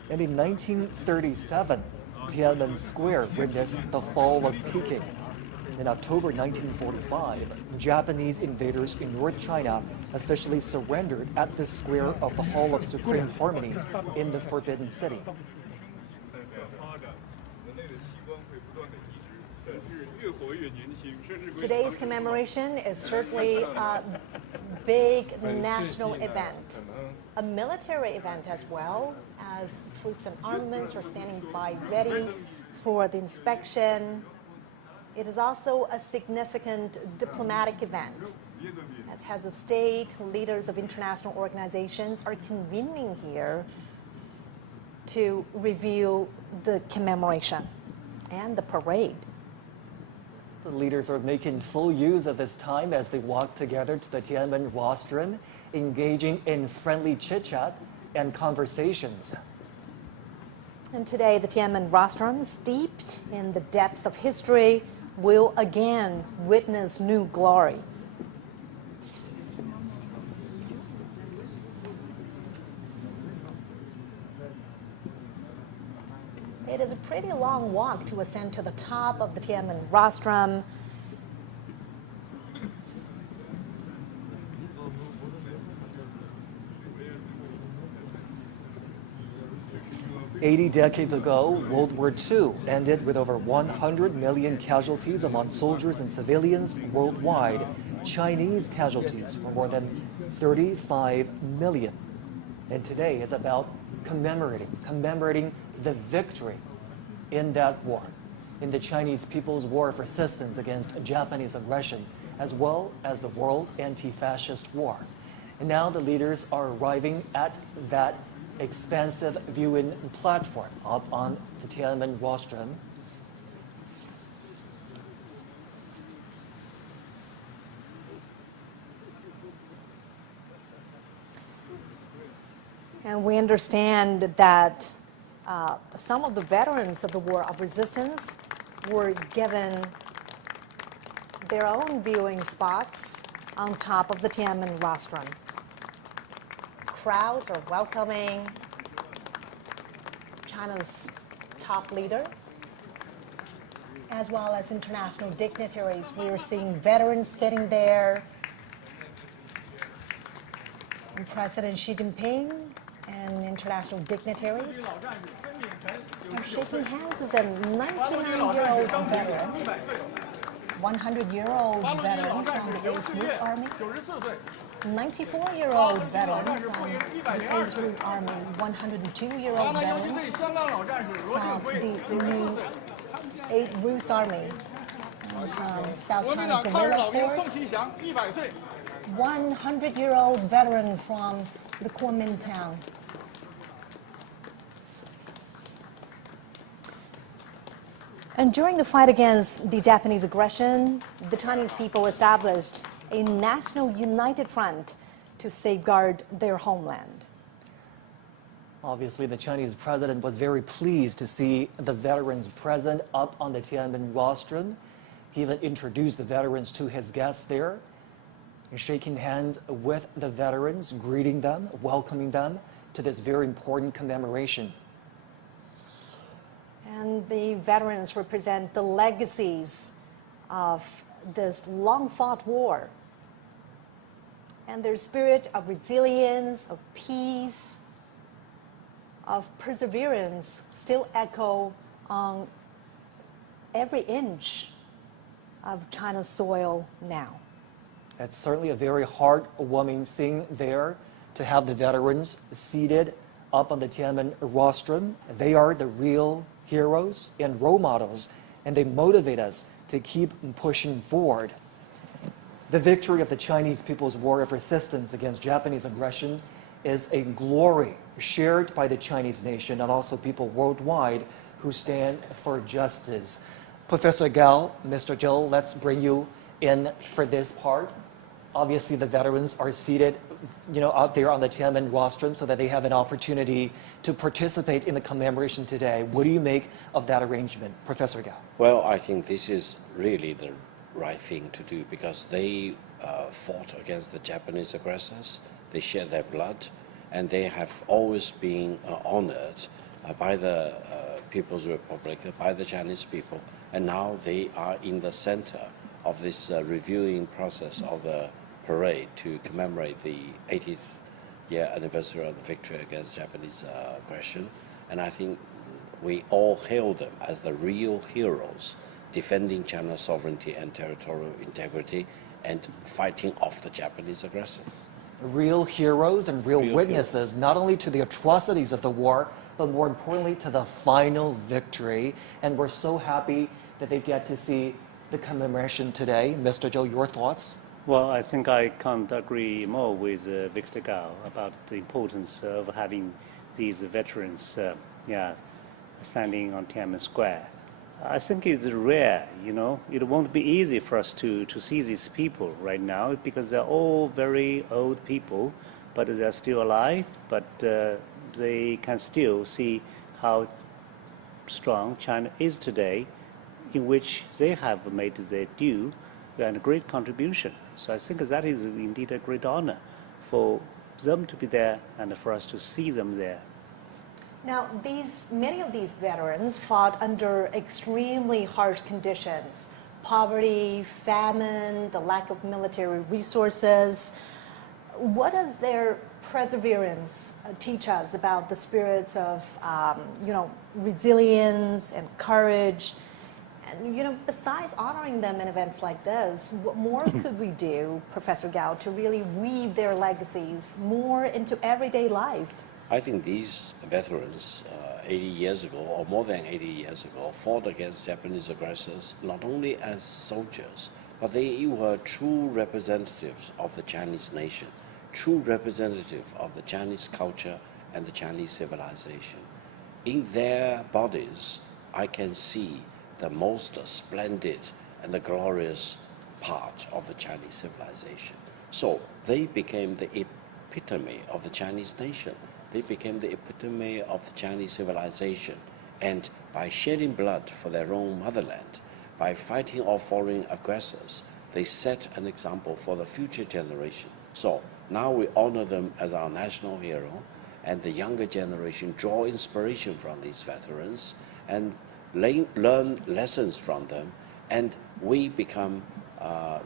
And in 1937, Tiananmen Square witnessed the fall of Peking. In October 1945, Japanese invaders in North China officially surrendered at the square of the Hall of Supreme Harmony in the Forbidden City. Today's commemoration is certainly a big national event, a military event as well, as troops and armaments are standing by ready for the inspection. It is also a significant diplomatic event, as heads of state, leaders of international organizations are convening here to review the commemoration and the parade. The leaders are making full use of this time as they walk together to the Tiananmen rostrum, engaging in friendly chit-chat and conversations. And today, the Tiananmen rostrum, steeped in the depths of history, will again witness new glory. It is a pretty long walk to ascend to the top of the Tiananmen rostrum. Decades ago, World War II ended with over 100 million casualties among soldiers and civilians worldwide. Chinese casualties were more than 35 million. And today is about commemorating the victory in that war, in the Chinese People's War of Resistance against Japanese aggression, as well as the World Anti-Fascist War. And now the leaders are arriving at that expansive viewing platform up on the Tiananmen rostrum. And we understand that some of the veterans of the War of Resistance were given their own viewing spots on top of the Tiananmen rostrum. Crowds are welcoming China's top leader, as well as international dignitaries. We are seeing veterans sitting there, and President Xi Jinping and international dignitaries are shaking hands with a 99-year-old veteran, 100-year-old veteran from the Ace Route Army, 94-year-old veteran from the Ace Route Army, 102-year-old veteran from the new 8 Route Army, and from South China Guerrilla Force, 100-year-old veteran from the Kuomintang. And during the fight against the Japanese aggression, the Chinese people established a national united front to safeguard their homeland. Obviously, the Chinese president was very pleased to see the veterans present up on the Tiananmen rostrum. He even introduced the veterans to his guests there, shaking hands with the veterans, greeting them, welcoming them to this very important commemoration. And the veterans represent the legacies of this long-fought war. And their spirit of resilience, of peace, of perseverance still echo on every inch of China's soil now. It's certainly a very heartwarming scene there to have the veterans seated up on the Tiananmen rostrum. They are the real heroes and role models, and they motivate us to keep pushing forward. The victory of the Chinese People's War of Resistance against Japanese aggression is a glory shared by the Chinese nation and also people worldwide who stand for justice. Professor Gao, Mr. Zhou, let's bring you in for this part. Obviously, the veterans are seated, out there on the Tiananmen rostrum so that they have an opportunity to participate in the commemoration today. What do you make of that arrangement, Professor Gao? Well, I think this is really the right thing to do because they fought against the Japanese aggressors. They shed their blood, and they have always been honored by the People's Republic, by the Chinese people, and now they are in the center of this reviewing process of the parade to commemorate the 80th year anniversary of the victory against Japanese aggression. And I think we all hail them as the real heroes defending China's sovereignty and territorial integrity, and fighting off the Japanese aggressors. Real heroes and real witnesses, not only to the atrocities of the war, but more importantly to the final victory. And we're so happy that they get to see the commemoration today. Mr. Zhou, your thoughts? Well, I think I can't agree more with Victor Gao about the importance of having these veterans standing on Tiananmen Square. I think it's rare, you know. It won't be easy for us to see these people right now because they're all very old people, but they're still alive, but they can still see how strong China is today, in which they have made their due and a great contribution. So I think that is indeed a great honor for them to be there and for us to see them there. Now, many of these veterans fought under extremely harsh conditions: poverty, famine, the lack of military resources. What does their perseverance teach us about the spirits of, resilience and courage? And, besides honoring them in events like this, what more could we do, Professor Gao, to really weave their legacies more into everyday life? I think these veterans 80 years ago, or more than 80 years ago, fought against Japanese aggressors not only as soldiers, but they were true representatives of the Chinese nation, true representative of the Chinese culture and the Chinese civilization. In their bodies, I can see the most splendid and the glorious part of the Chinese civilization. So they became the epitome of the Chinese nation. They became the epitome of the Chinese civilization. And by shedding blood for their own motherland, by fighting off foreign aggressors, they set an example for the future generation. So now we honor them as our national hero, and the younger generation draw inspiration from these veterans and learn lessons from them, and we become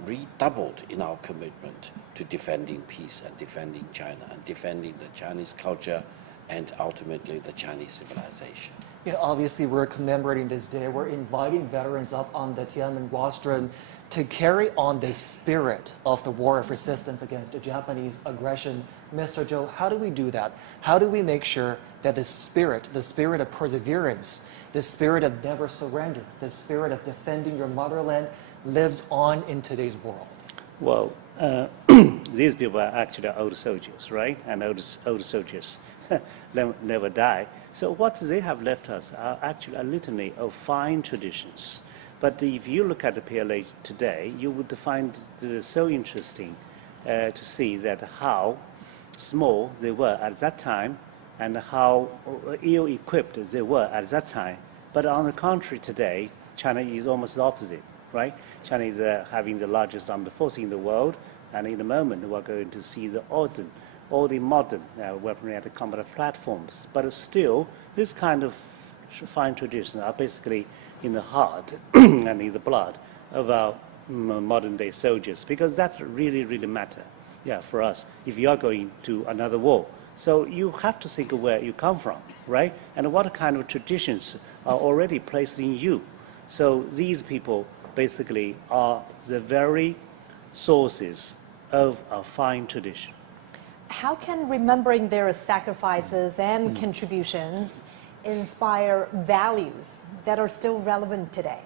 redoubled in our commitment to defending peace and defending China and defending the Chinese culture and ultimately the Chinese civilization. Obviously, we're commemorating this day. We're inviting veterans up on the Tiananmen rostrum to carry on this spirit of the war of resistance against the Japanese aggression. Mr. Zhou, how do we do that? How do we make sure that the spirit of perseverance, the spirit of never surrender, the spirit of defending your motherland lives on in today's world? Well, these people are actually old soldiers, right? And old soldiers never die. So what they have left us are actually a litany of fine traditions. But if you look at the PLA today, you would find it so interesting to see that how small they were at that time and how ill-equipped they were at that time. But on the contrary, today, China is almost the opposite, right? China is having the largest armed force in the world, and in a moment we're going to see all the modern weaponry and combat platforms. But still, this kind of fine traditions are basically in the heart and in the blood of our modern-day soldiers, because that's really, really matter, for us if you are going to another war. So you have to think of where you come from, right? And what kind of traditions are already placed in you. So these people basically are the very sources of a fine tradition. How can remembering their sacrifices and contributions inspire values that are still relevant today?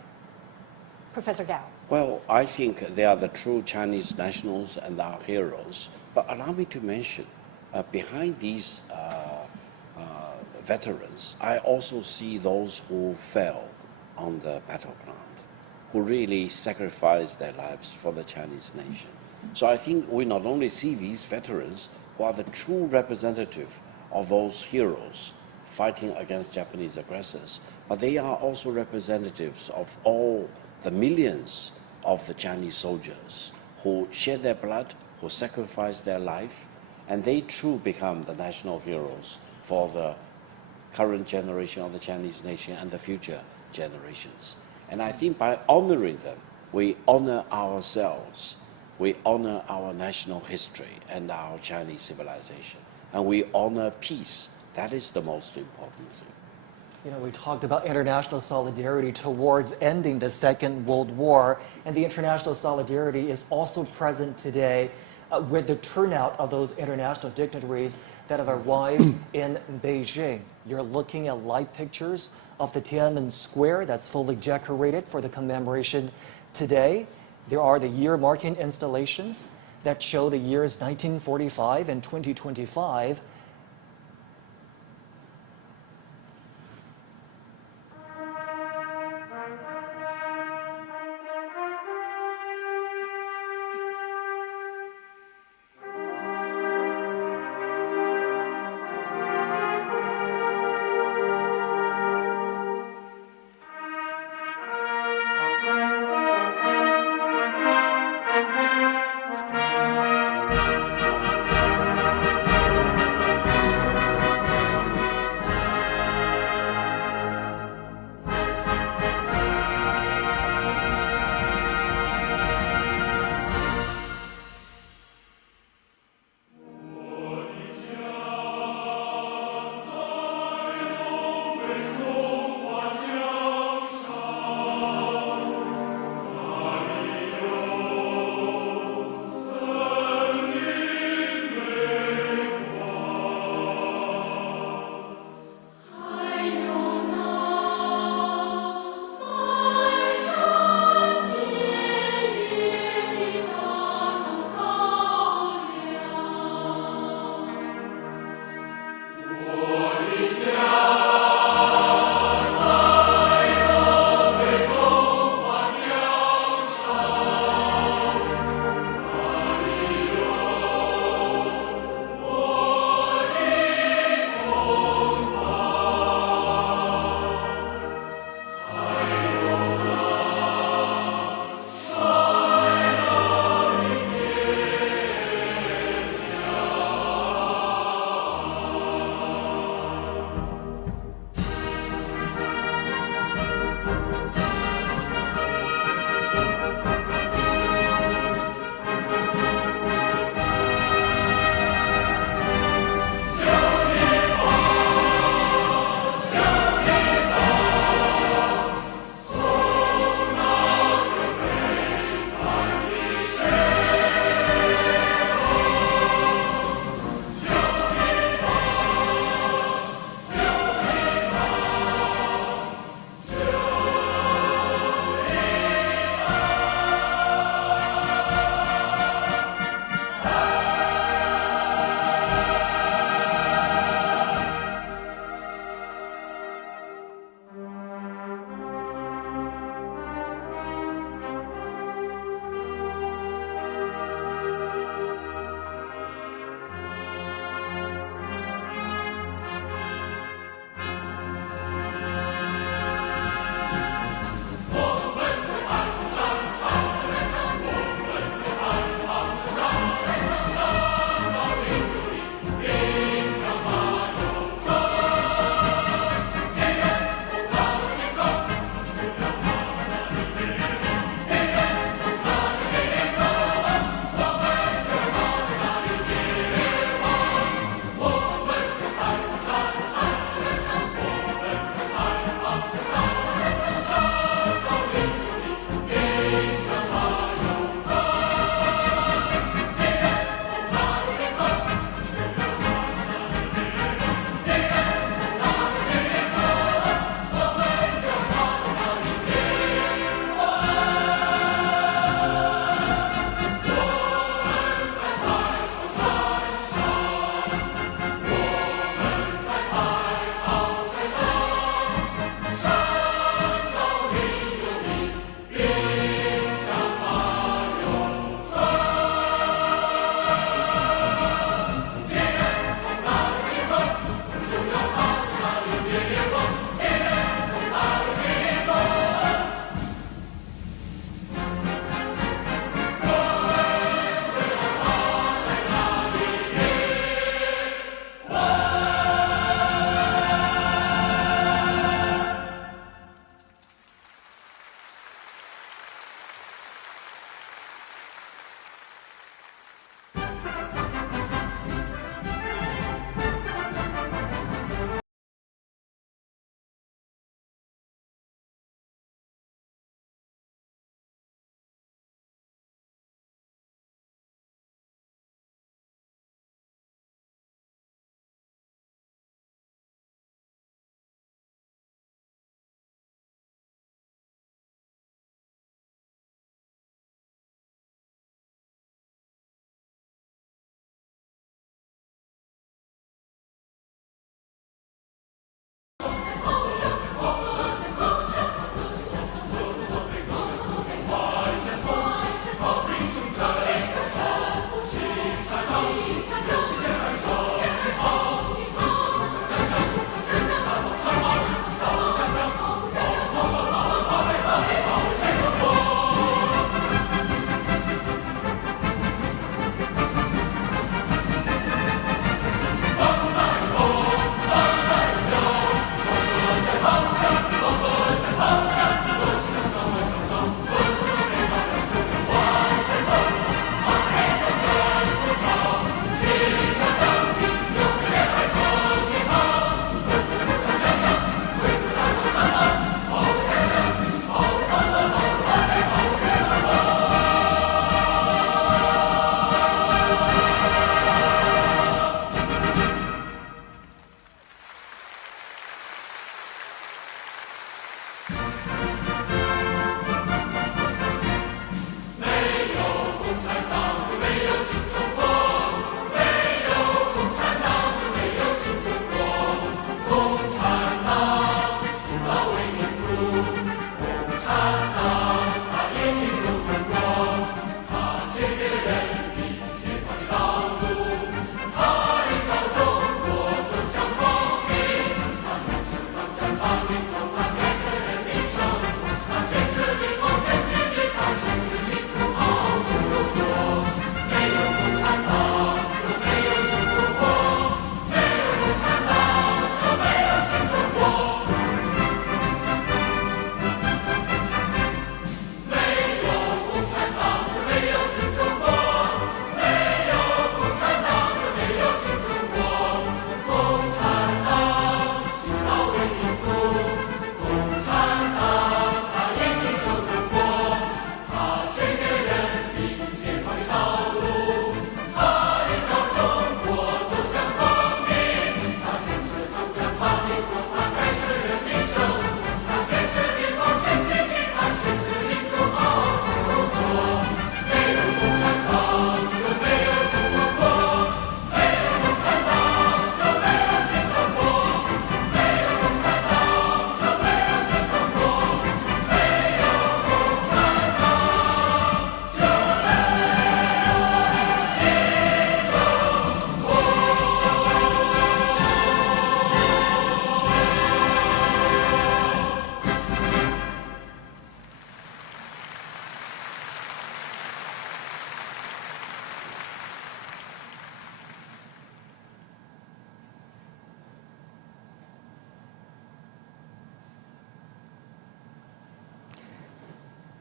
Professor Gao. Well, I think they are the true Chinese nationals and our heroes. But allow me to mention, behind these veterans, I also see those who fell on the battleground, who really sacrificed their lives for the Chinese nation. So I think we not only see these veterans who are the true representative of those heroes fighting against Japanese aggressors, but they are also representatives of all the millions of the Chinese soldiers who shed their blood, who sacrificed their life, and they too become the national heroes for the current generation of the Chinese nation and the future generations. And I think by honoring them, we honor ourselves, we honor our national history and our Chinese civilization, and we honor peace. That is the most important thing. You know, we talked about international solidarity towards ending the Second World War, and the international solidarity is also present today with the turnout of those international dignitaries that have arrived in Beijing. You're looking at live pictures of the Tiananmen Square that's fully decorated for the commemoration today. There are the year-marking installations that show the years 1945 and 2025.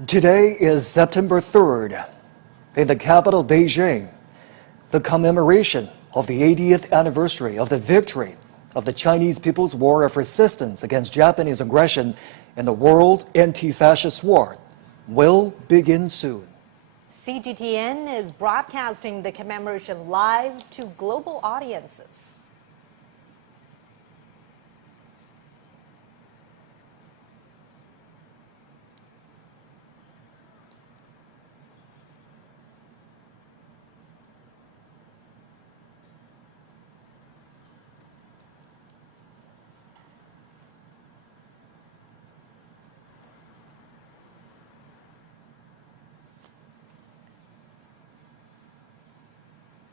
Today is September 3rd. In the capital, Beijing, the commemoration of the 80th anniversary of the victory of the Chinese People's War of Resistance against Japanese aggression in the World Anti-Fascist War will begin soon. CGTN is broadcasting the commemoration live to global audiences.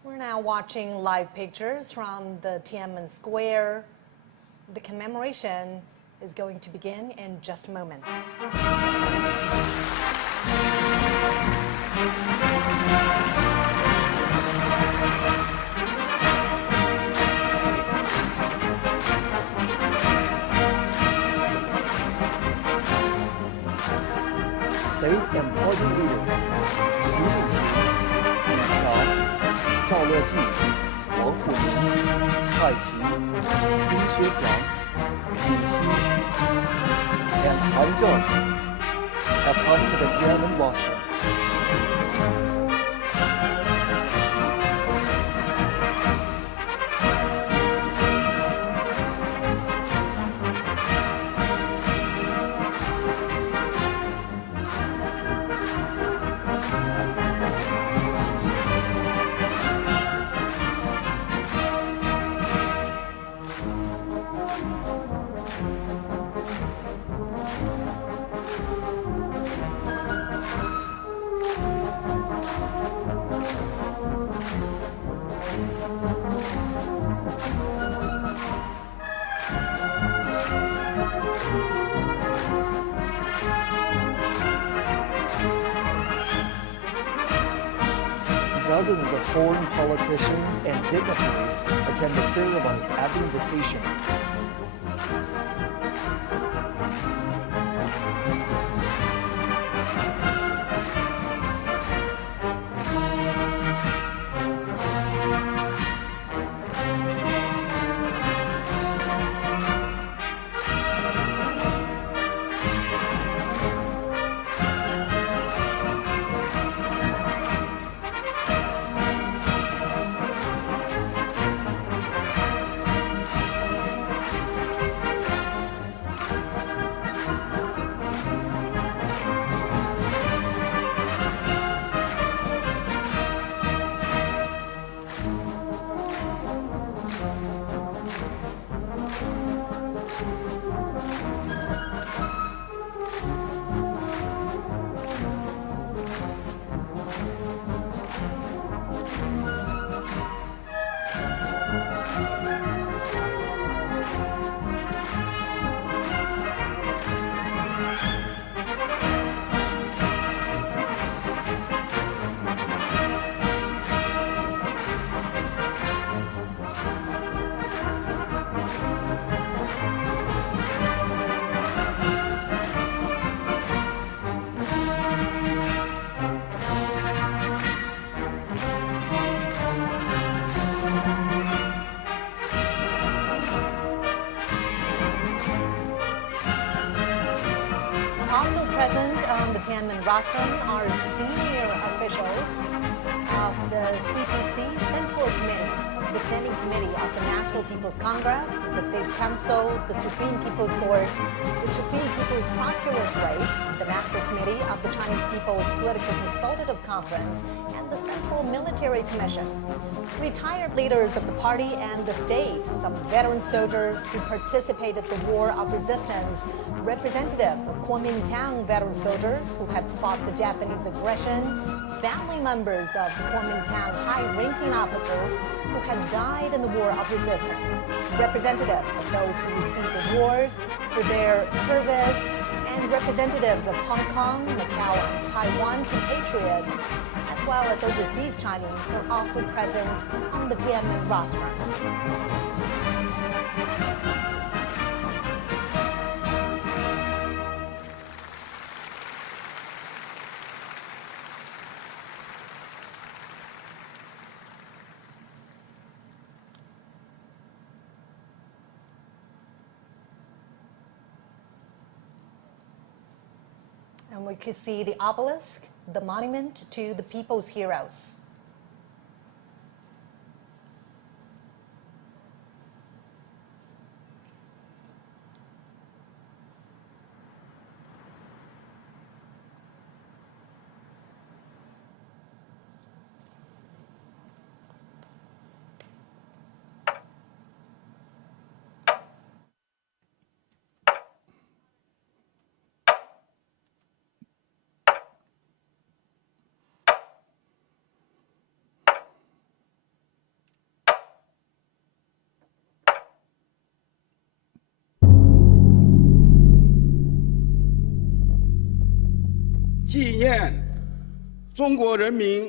We're now watching live pictures from the Tiananmen Square. The commemoration is going to begin in just a moment. State and party leaders Xi Jinping, Li Qiang, 赵乐际、王沪宁、蔡奇、丁薛祥、李希, and Han Zheng have come to the Tiananmen rostrum. Dozens of foreign politicians and dignitaries attend the ceremony at the invitation. Also present on the Tiananmen rostrum are senior officials of the CPC Central Committee, the Standing Committee of the National People's Congress, the State Council, the Supreme People's Court, the Supreme People's Procuratorate, the National Committee of the Chinese People's Political Consultative Conference, and the Central Military Commission. Retired leaders of the party and the state, some veteran soldiers who participated in the War of Resistance, representatives of Kuomintang veteran soldiers who had fought the Japanese aggression, family members of Kuomintang high-ranking officers who had died in the War of Resistance, representatives of those who received awards for their service, and representatives of Hong Kong, Macau, and Taiwan compatriots, as well as overseas Chinese, are also present on the Tiananmen rostrum. And we could see the obelisk, the monument to the people's heroes.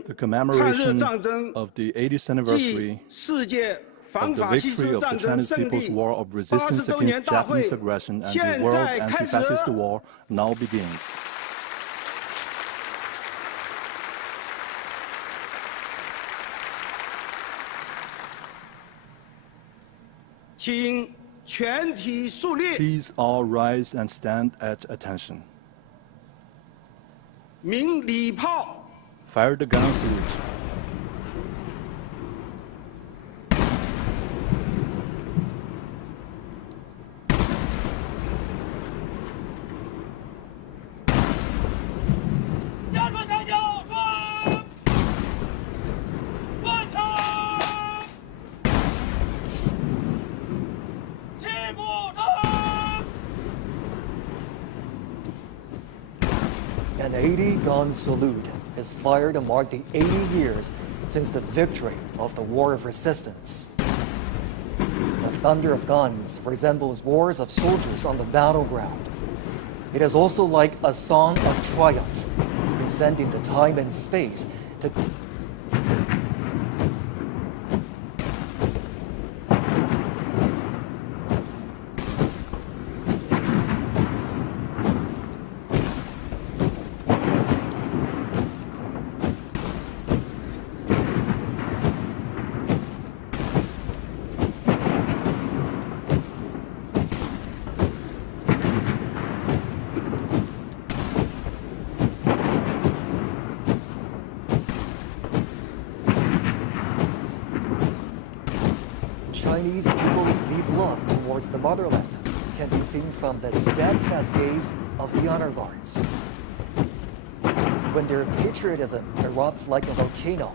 The commemoration of the 80th anniversary of the victory of the Chinese People's War of Resistance against Japanese aggression and the World Anti-Fascist War now begins. Please all rise and stand at attention. Fire the gun salute. An 80-gun salute is fired to mark the 80 years since the victory of the War of Resistance. The thunder of guns resembles roars of soldiers on the battleground. It is also like a song of triumph, transcending the time and space to Chinese people's deep love towards the motherland can be seen from the steadfast gaze of the honor guards. When their patriotism erupts like a volcano,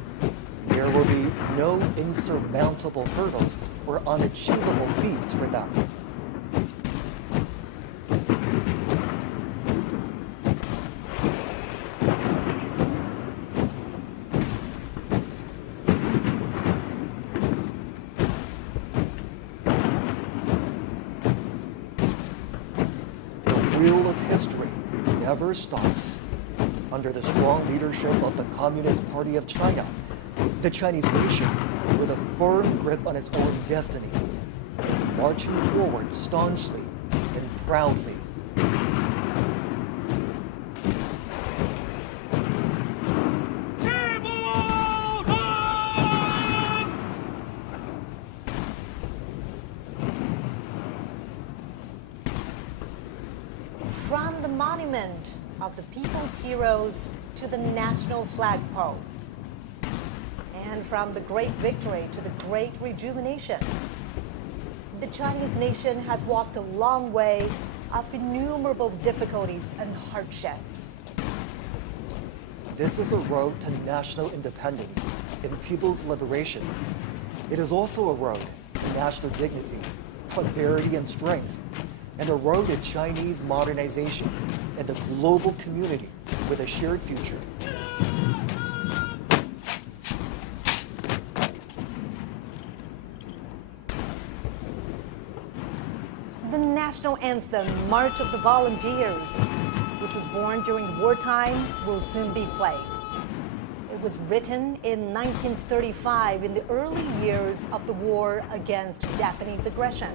there will be no insurmountable hurdles or unachievable feats for them. The wheel of history never stops. Under the strong leadership of the Communist Party of China, the Chinese nation, with a firm grip on its own destiny, is marching forward staunchly and proudly. From the monument of the people's heroes to the national flagpole, and from the great victory to the great rejuvenation, the Chinese nation has walked a long way of innumerable difficulties and hardships. This is a road to national independence and people's liberation. It is also a road to national dignity, prosperity, and strength, and a road to Chinese modernization and a global community with a shared future. The national anthem, March of the Volunteers, which was born during wartime, will soon be played. It was written in 1935 in the early years of the war against Japanese aggression.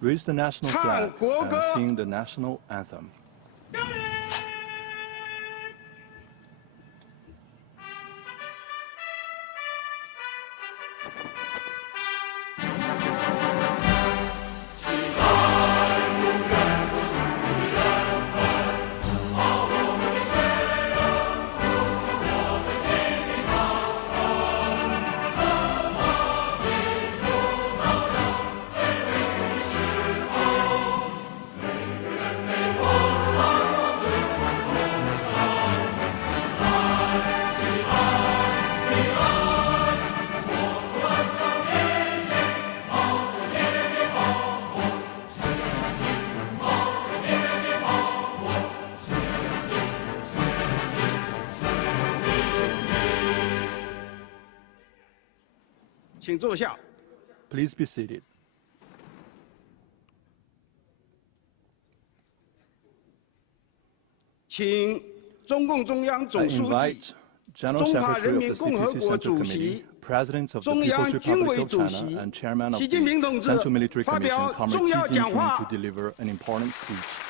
raise the national flag and sing the national anthem. Please be seated. I invite General Secretary of the CPC Central Committee, President of the People's Republic of China, and Chairman of the Central Military Commission, Comrade Xi Jinping, to deliver an important speech.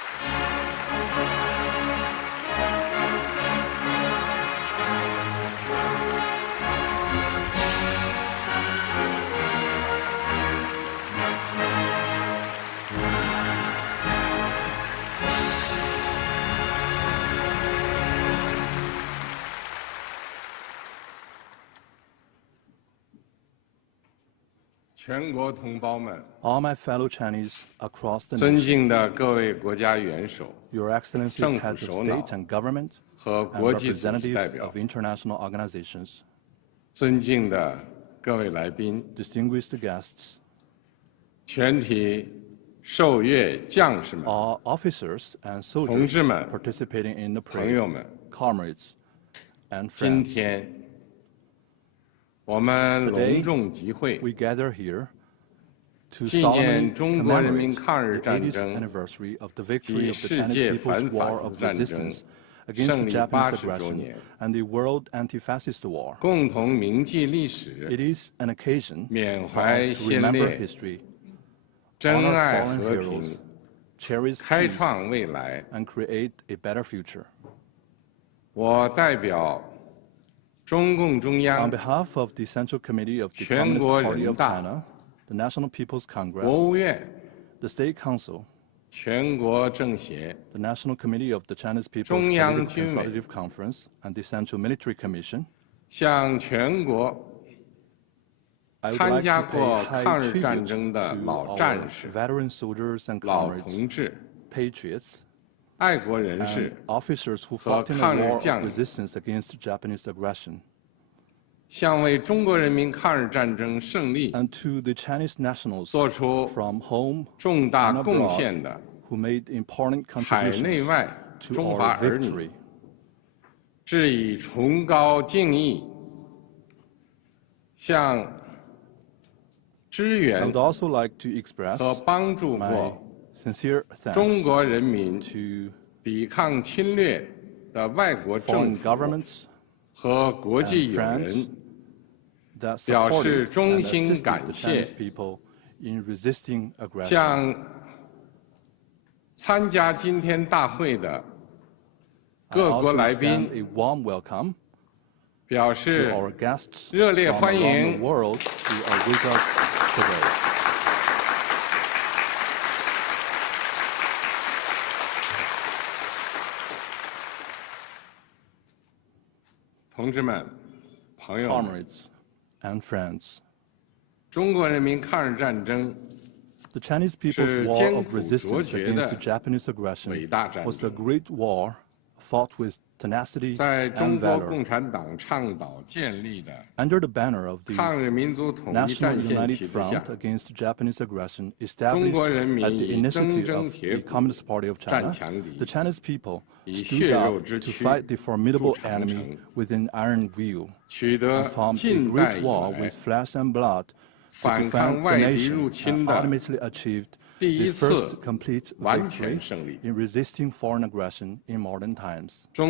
All my fellow Chinese across the nation, Your Excellencies, heads of state and government, and representatives of international organizations, distinguished guests, all officers and soldiers participating in the parade, comrades and friends. Today, we gather here to solemnly commemorate the 80th anniversary of the victory of the Chinese People's War of Resistance against the Japanese aggression and the World Anti-Fascist War. It is an occasion for us to remember history, honor fallen heroes, cherish peace, and create a better future. On behalf of the Central Committee of the Communist Party of China, the National People's Congress, the State Council, the National Committee of the Chinese People's Political Consultative Conference, and the Central Military Commission, I would like to pay high tribute to our veteran soldiers and comrades, patriots, and officers who fought in the war of resistance against Japanese aggression. And to the Chinese nationals from home and abroad who made important contributions to our victory. I would also like to express my sincere thanks to foreign governments and friends that supported and assisted the Chinese people in resisting aggression. I also extend a warm welcome to our guests from around the world who are with us today. Comrades and friends, the Chinese People's War of Resistance against the Japanese aggression was a great war fought with tenacity and valor. Under the banner of the National United Front against Japanese aggression, established at the initiative of the Communist Party of China, the Chinese people stood up to fight the formidable enemy with an iron will, and formed a great war with flesh and blood to defend the nation, and ultimately achieved the first complete victory in resisting foreign aggression in modern times. The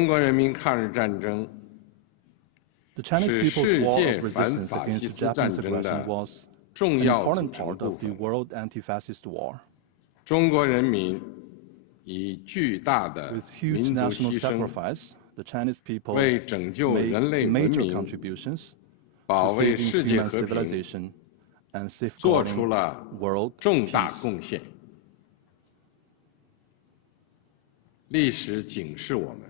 Chinese People's War of Resistance against Japanese aggression was an important part of the world anti-fascist war. 中国人民以巨大的 With huge 民族 national 牺牲， sacrifice, the Chinese people 为拯救人类 made 文 major 明， contributions 保 to 卫 saving 世界 human 和平 civilization and 做出 safeguarding 了 world 重大 peace. 贡献。历史警示我们，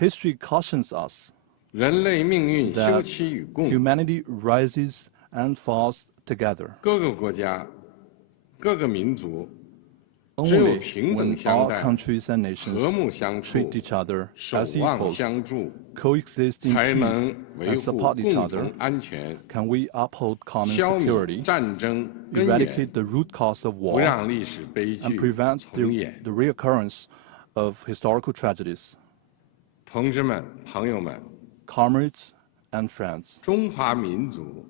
History cautions us 人类命运休 that 戚与共， humanity rises and falls together. 各个国家、各个民族只有 Only 平 when 等相 all 待、 countries and 和 nations 睦相处 treat、each other 守 as 望 equals, 相助， coexist in 才 peace 能维 and 护 support each 共 other, 同安全， can we uphold common 消灭 security, 战争根源， eradicate the root cause of 不 war, 让历史悲 and 剧 prevent 重演。 the reoccurrence of historical tragedies. 同志们、朋友们， Comrades and friends, 中华民族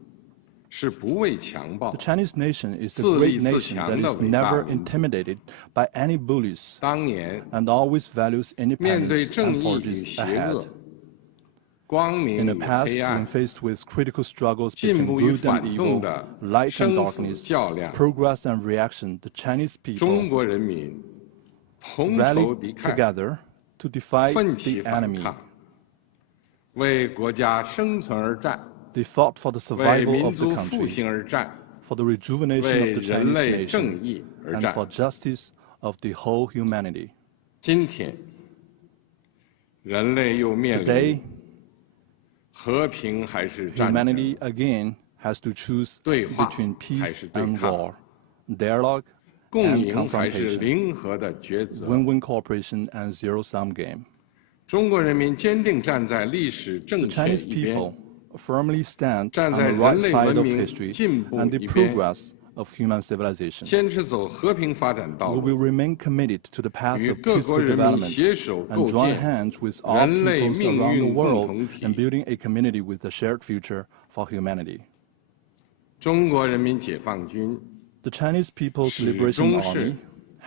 是不畏强暴 the，Chinese nation is the 自立 great 自 nation 强 that 的 is 伟大 never 民族。 intimidated by any bullies 当年 and always values 面对 independence 正 and 义与 forges 邪 ahead. 恶、光 In 明 the 与 past, 黑 when 暗、 faced with critical struggles 进 between 步与 good and 反动 evil, 的 light and 生死 darkness, 较量， progress and reaction, the Chinese 中 people 国人民同仇 rallied 敌忾， together to defy 奋起 the 反 enemy. 抗，为国家生存而战， They fought for the 为 survival 民 of the 族复 country, 兴而战， for the rejuvenation 为 of the 人 Chinese 类正 nation, 义而 and 战。 for justice of the whole humanity. 今天，人类又面 Today, 临和平还是战争、 humanity again has to choose 对话 between 还 peace 是对 and 抗、 war, dialogue 共 and 赢还是 confrontation, 零和的抉择。 win-win cooperation and zero-sum game. 中国人民坚定站在历史 The 正确 Chinese 一边 people，firmly stand 站 on 在 the right 人类 side 文 of 明 history 进步 and the 一边， progress of human civilization. 坚持走和平发展道 We 路， will remain committed to the path 与 of 各国 peaceful 人民 development 携手 and 构 join 建 hands with all 人类 peoples 命 around the 运共 world 同体 in。building a community with a shared future for humanity. 中国人民解放军 The Chinese People's 始 Liberation 终是 Army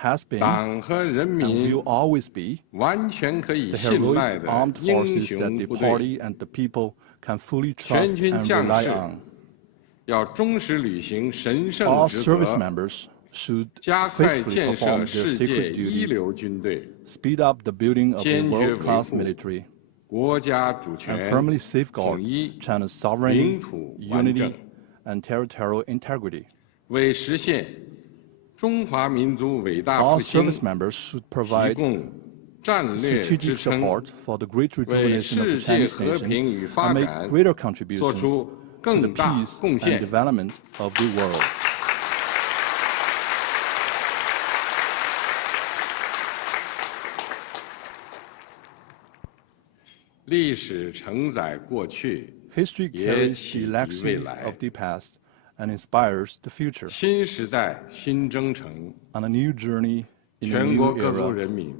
has been 党和人 and 民 will always be 完全可以 the 信赖 heroic 的 armed 英 forces that 雄 the 部队。 party and the people can fully 全 trust 军 and 将 rely 士 on. 要忠实履行神圣 All 职 service 责， members should 加快 faithfully 建设 perform their 世界 sacred 一 duties, 流军队， speed up the building of a 坚决维 world-class 护 military, 国家主 and 权、 firmly 统 safeguard 一， China's sovereignty, 领土完整， unity, and territorial integrity. 为实现中华民族伟大 All 复兴 service members should 提 provide 供战略支 strategic 撑， support for the great 为 rejuvenation of the 世界 Chinese 和 nation 平与发 and make 展 greater 做 contributions 出 to the 更大 peace 贡 and 献。 development of the world. 历史承载过去， History 也 carries 启 the 迪未 legacy 来 of。the past and inspires the future. 新时代新征程， On a new journey in a 全 new 国各族 era, 人民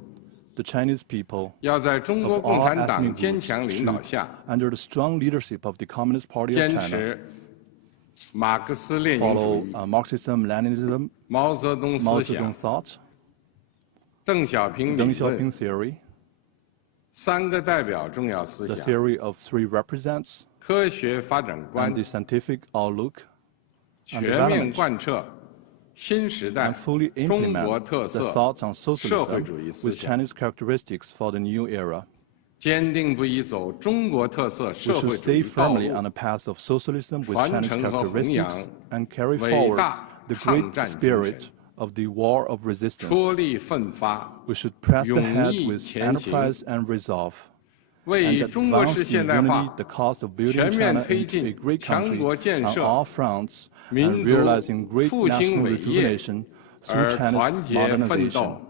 the Chinese people 要在中国 of 共 all 产党 ethnic 坚 groups 强领导 should, 下， under the strong leadership of the Communist Party of 坚 China, 持马克思列宁主 follow 义、 Marxism, Leninism, 毛泽东 Mao 思 Zedong 想、 thought, 邓小平 Deng 理论、 Xiaoping theory, 三个代表重要思 the 想、 theory of three represents, 科学发展观 and the scientific outlook, and 全面 development, 贯彻新时代 and fully 中国 implement 特 the 色， thoughts on 社会 socialism 主义思 with 想， Chinese characteristics for the new era. 坚定不移走中国特色 We 社 should 会主义 stay 道 firmly 路 on，the path of socialism with 传 Chinese 承和弘 characteristics 扬 and carry 伟 forward 大 the 抗 great 战精 spirit 神， of the war of 脱 resistance. 力奋发， We should press 勇 ahead 毅 with 前行， enterprise and resolve, 为 and 中国式 advance 现 in 代 unity 化 the cause of building 全面 China 推 into 进 a great 强 country 国建 on 设 all fronts 民 and 族 realizing great 复兴 national 伟业 rejuvenation 而 through 团 China's 结奋 modernization. 斗。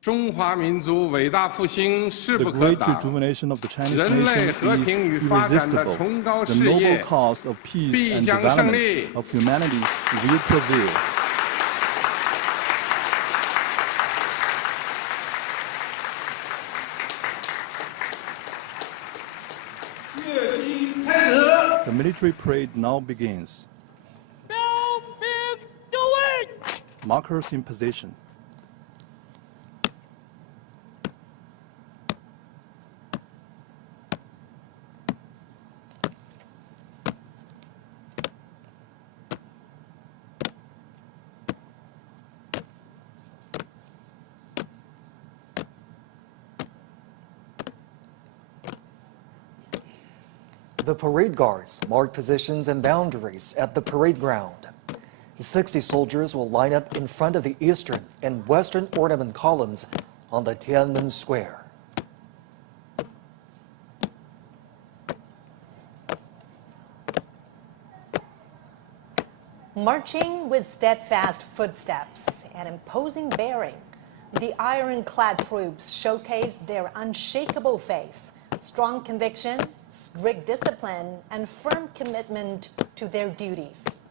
中华民族伟大复兴势 The 不可 great 挡， rejuvenation of the Chinese 人类 nation 和 is 平与发展的 irresistible. 崇高 The 事 noble 业 cause of peace 必 and 将胜 development 利。 of humanity will prevail. 阅兵开始。 The military parade now begins. Markers in position. The parade guards mark positions and boundaries at the parade ground. 60 soldiers will line up in front of the eastern and western ornament columns on the Tiananmen Square. Marching with steadfast footsteps and imposing bearing, the ironclad troops showcase their unshakable faith, strong conviction, strict discipline, and firm commitment to their duties.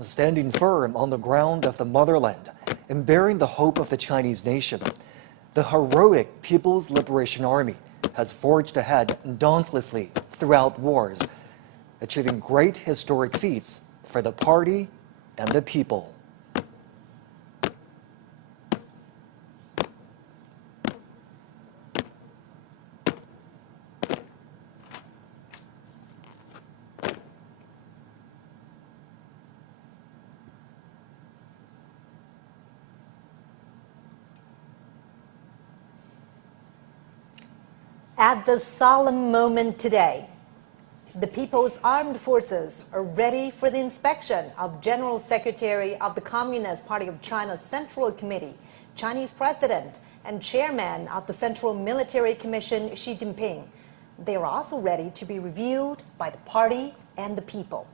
Standing firm on the ground of the motherland and bearing the hope of the Chinese nation, the heroic People's Liberation Army has forged ahead dauntlessly throughout wars, achieving great historic feats for the party and the people. At this solemn moment today, the People's Armed Forces are ready for the inspection of General Secretary of the Communist Party of China's Central Committee, Chinese President and Chairman of the Central Military Commission, Xi Jinping. They are also ready to be reviewed by the party and the people.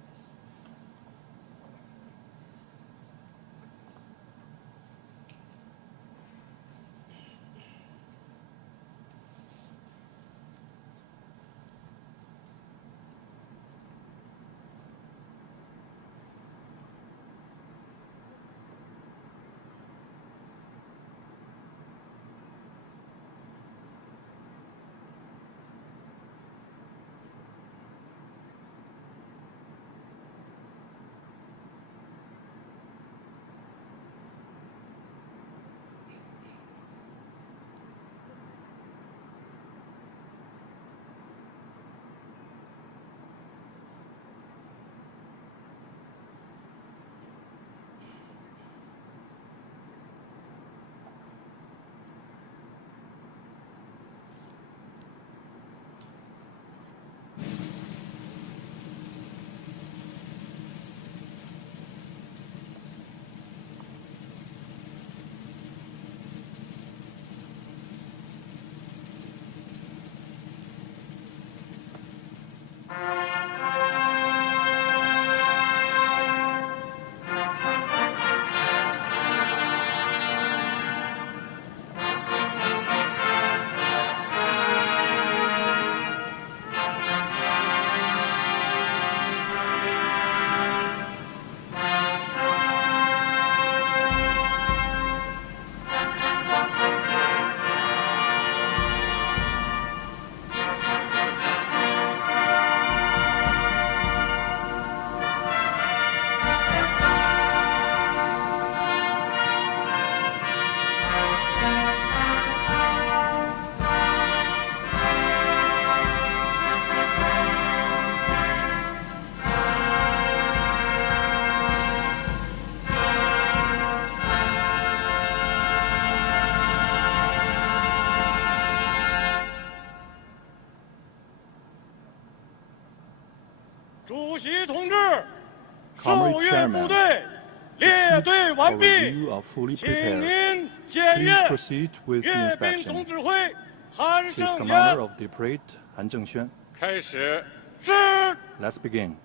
Comrade Chairman, the troops for review are fully prepared. Please proceed with the inspection. Chief Commander of the Parade, Han Zhengxuan. Let's begin.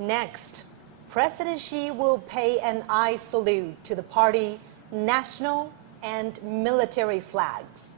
Next, President Xi will pay an eye salute to the party, national and military flags.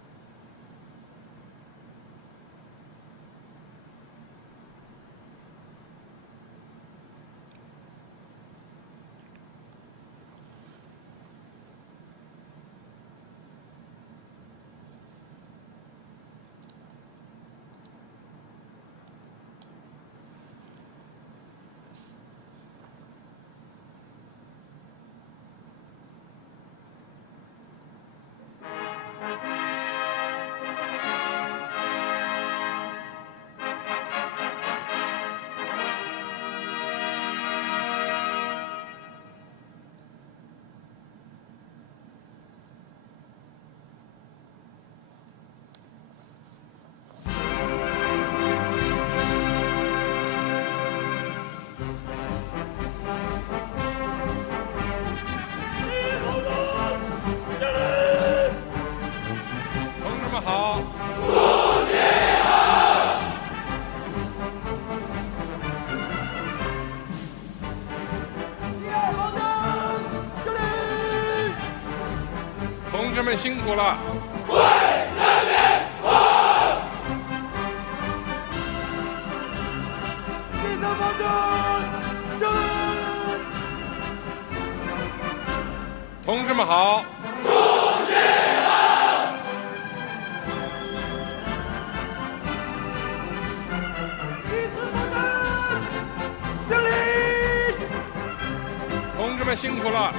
们辛苦了！同志们好！同志们辛苦了！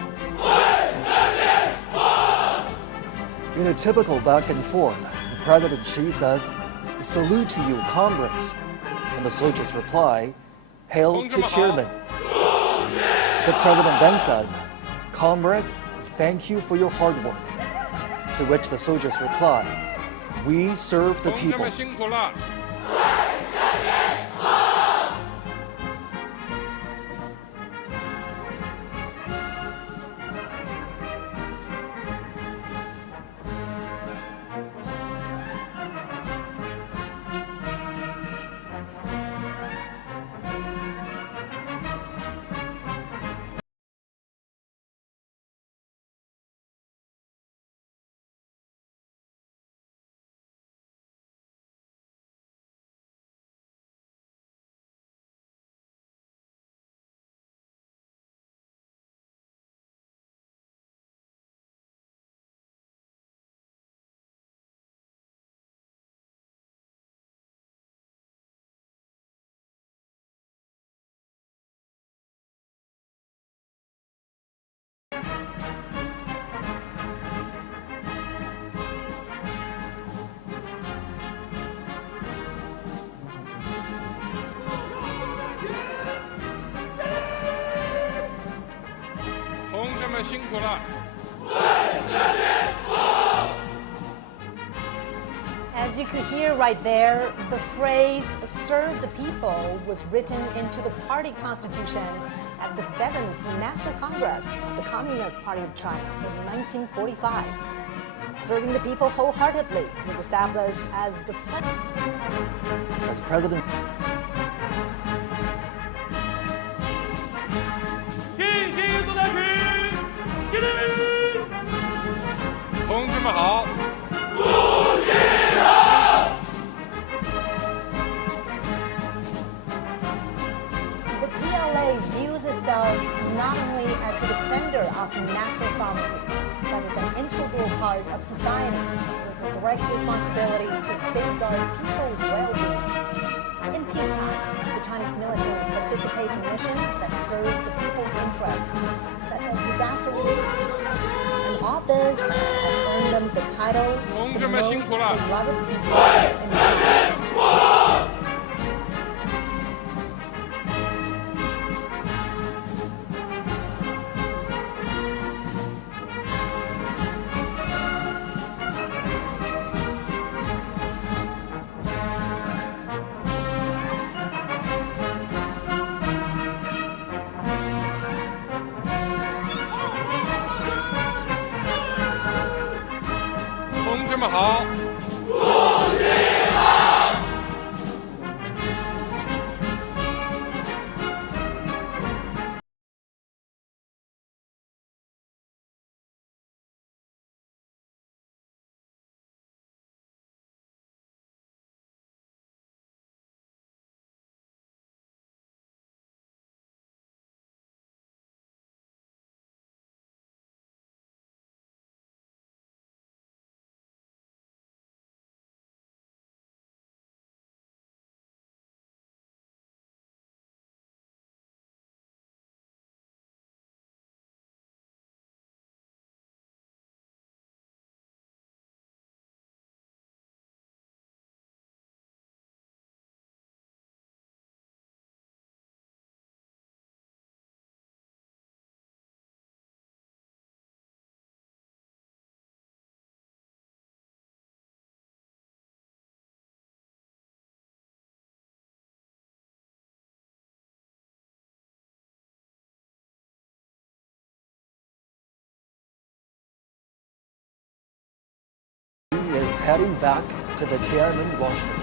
In a typical back and forth, President Xi says, "Salute to you, comrades." And the soldiers reply, "Hail to Chairman." The president then says, "Comrades, thank you for your hard work." To which the soldiers reply, "We serve the 同志 people." 们辛苦了！ 同志们辛苦了！ As you could hear right there, the phrase "serve the people" was written into the party constitution at the 7th National Congress of the Communist Party of China in 1945. Serving the people wholeheartedly was established as As President 同志们好！ The PLA views itself not only as the defender of national sovereignty, but as an integral part of society with a direct responsibility to safeguard people's well-being. In peacetime, the Chinese military participates in missions that serve the people's interests, such as disaster relief. And all this has earned them the title of the most beloved people in China. "同志们好！ is heading back to the Tiananmen rostrum.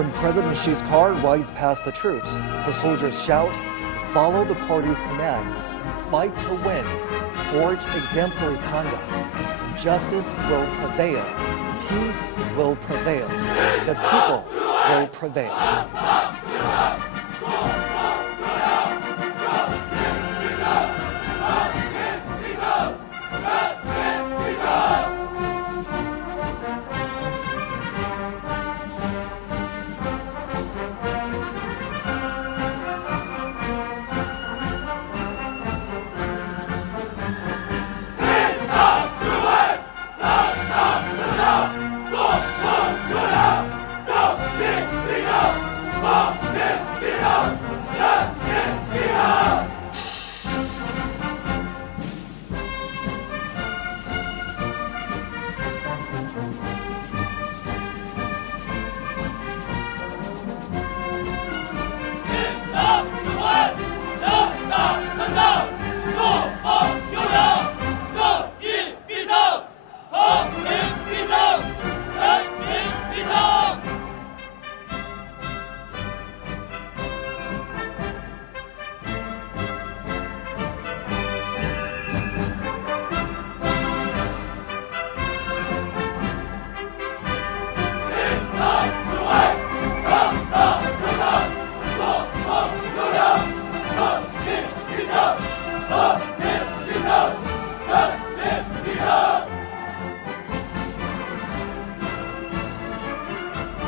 When President Xi's car rides past the troops, the soldiers shout, "Follow the party's command, fight to win, forge exemplary conduct. Justice will prevail, peace will prevail, the people will prevail."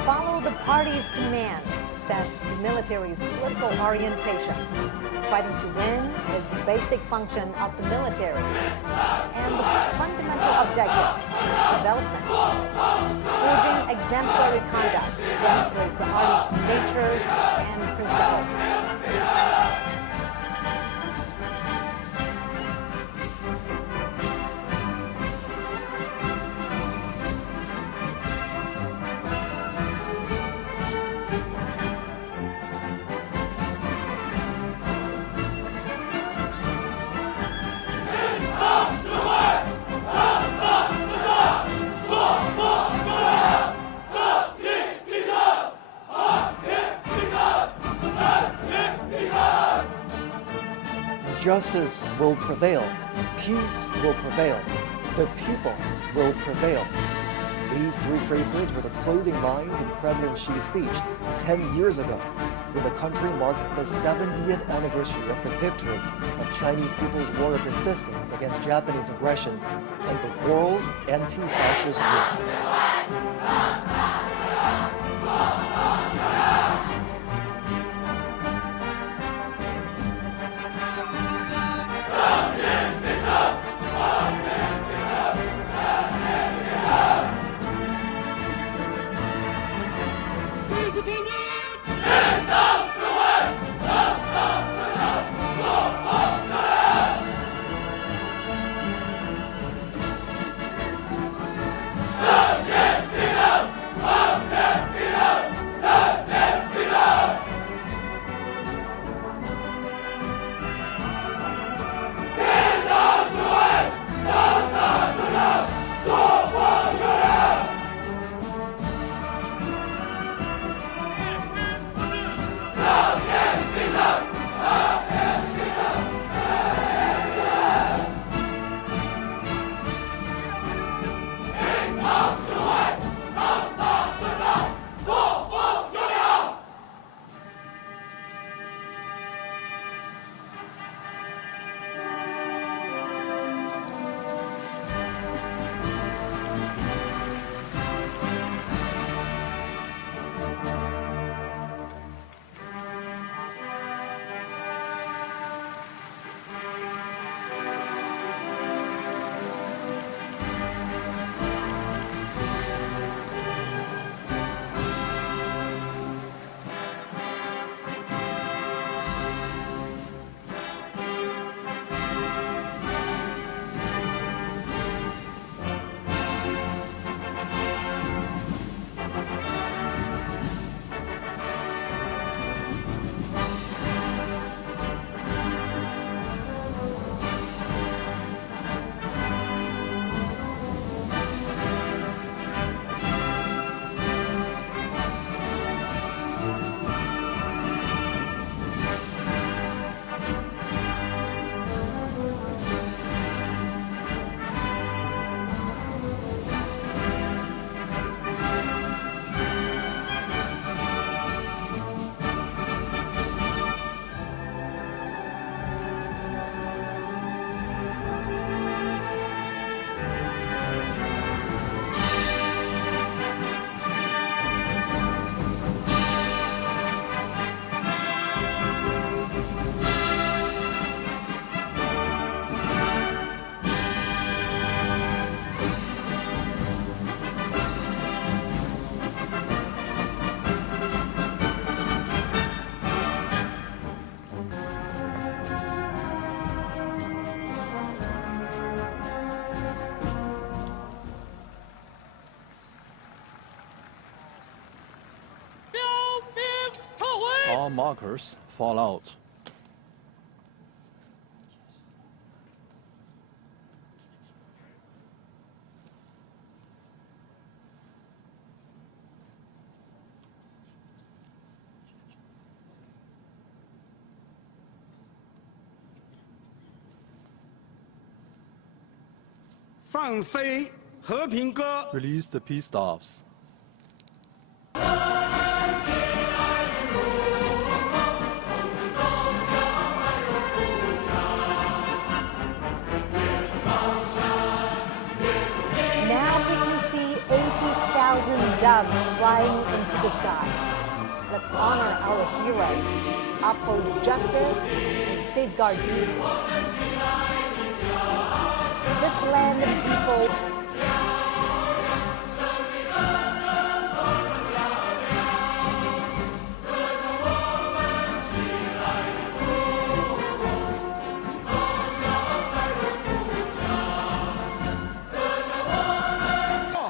Follow the party's command sets the military's political orientation. Fighting to win is the basic function of the military, and the fundamental objective is development. Forging exemplary conduct demonstrates the army's nature and principle. Justice will prevail, peace will prevail, the people will prevail. These three phrases were the closing lines in President Xi's speech 10 years ago, when the country marked the 70th anniversary of the victory of Chinese people's war of resistance against Japanese aggression and the World Anti-Fascist War. war markers fall out. Release the peace staffs. Now we can see 80,000 doves flying into the sky. Let's honor our heroes, uphold justice, and safeguard peace. This land and people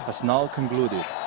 has now concluded.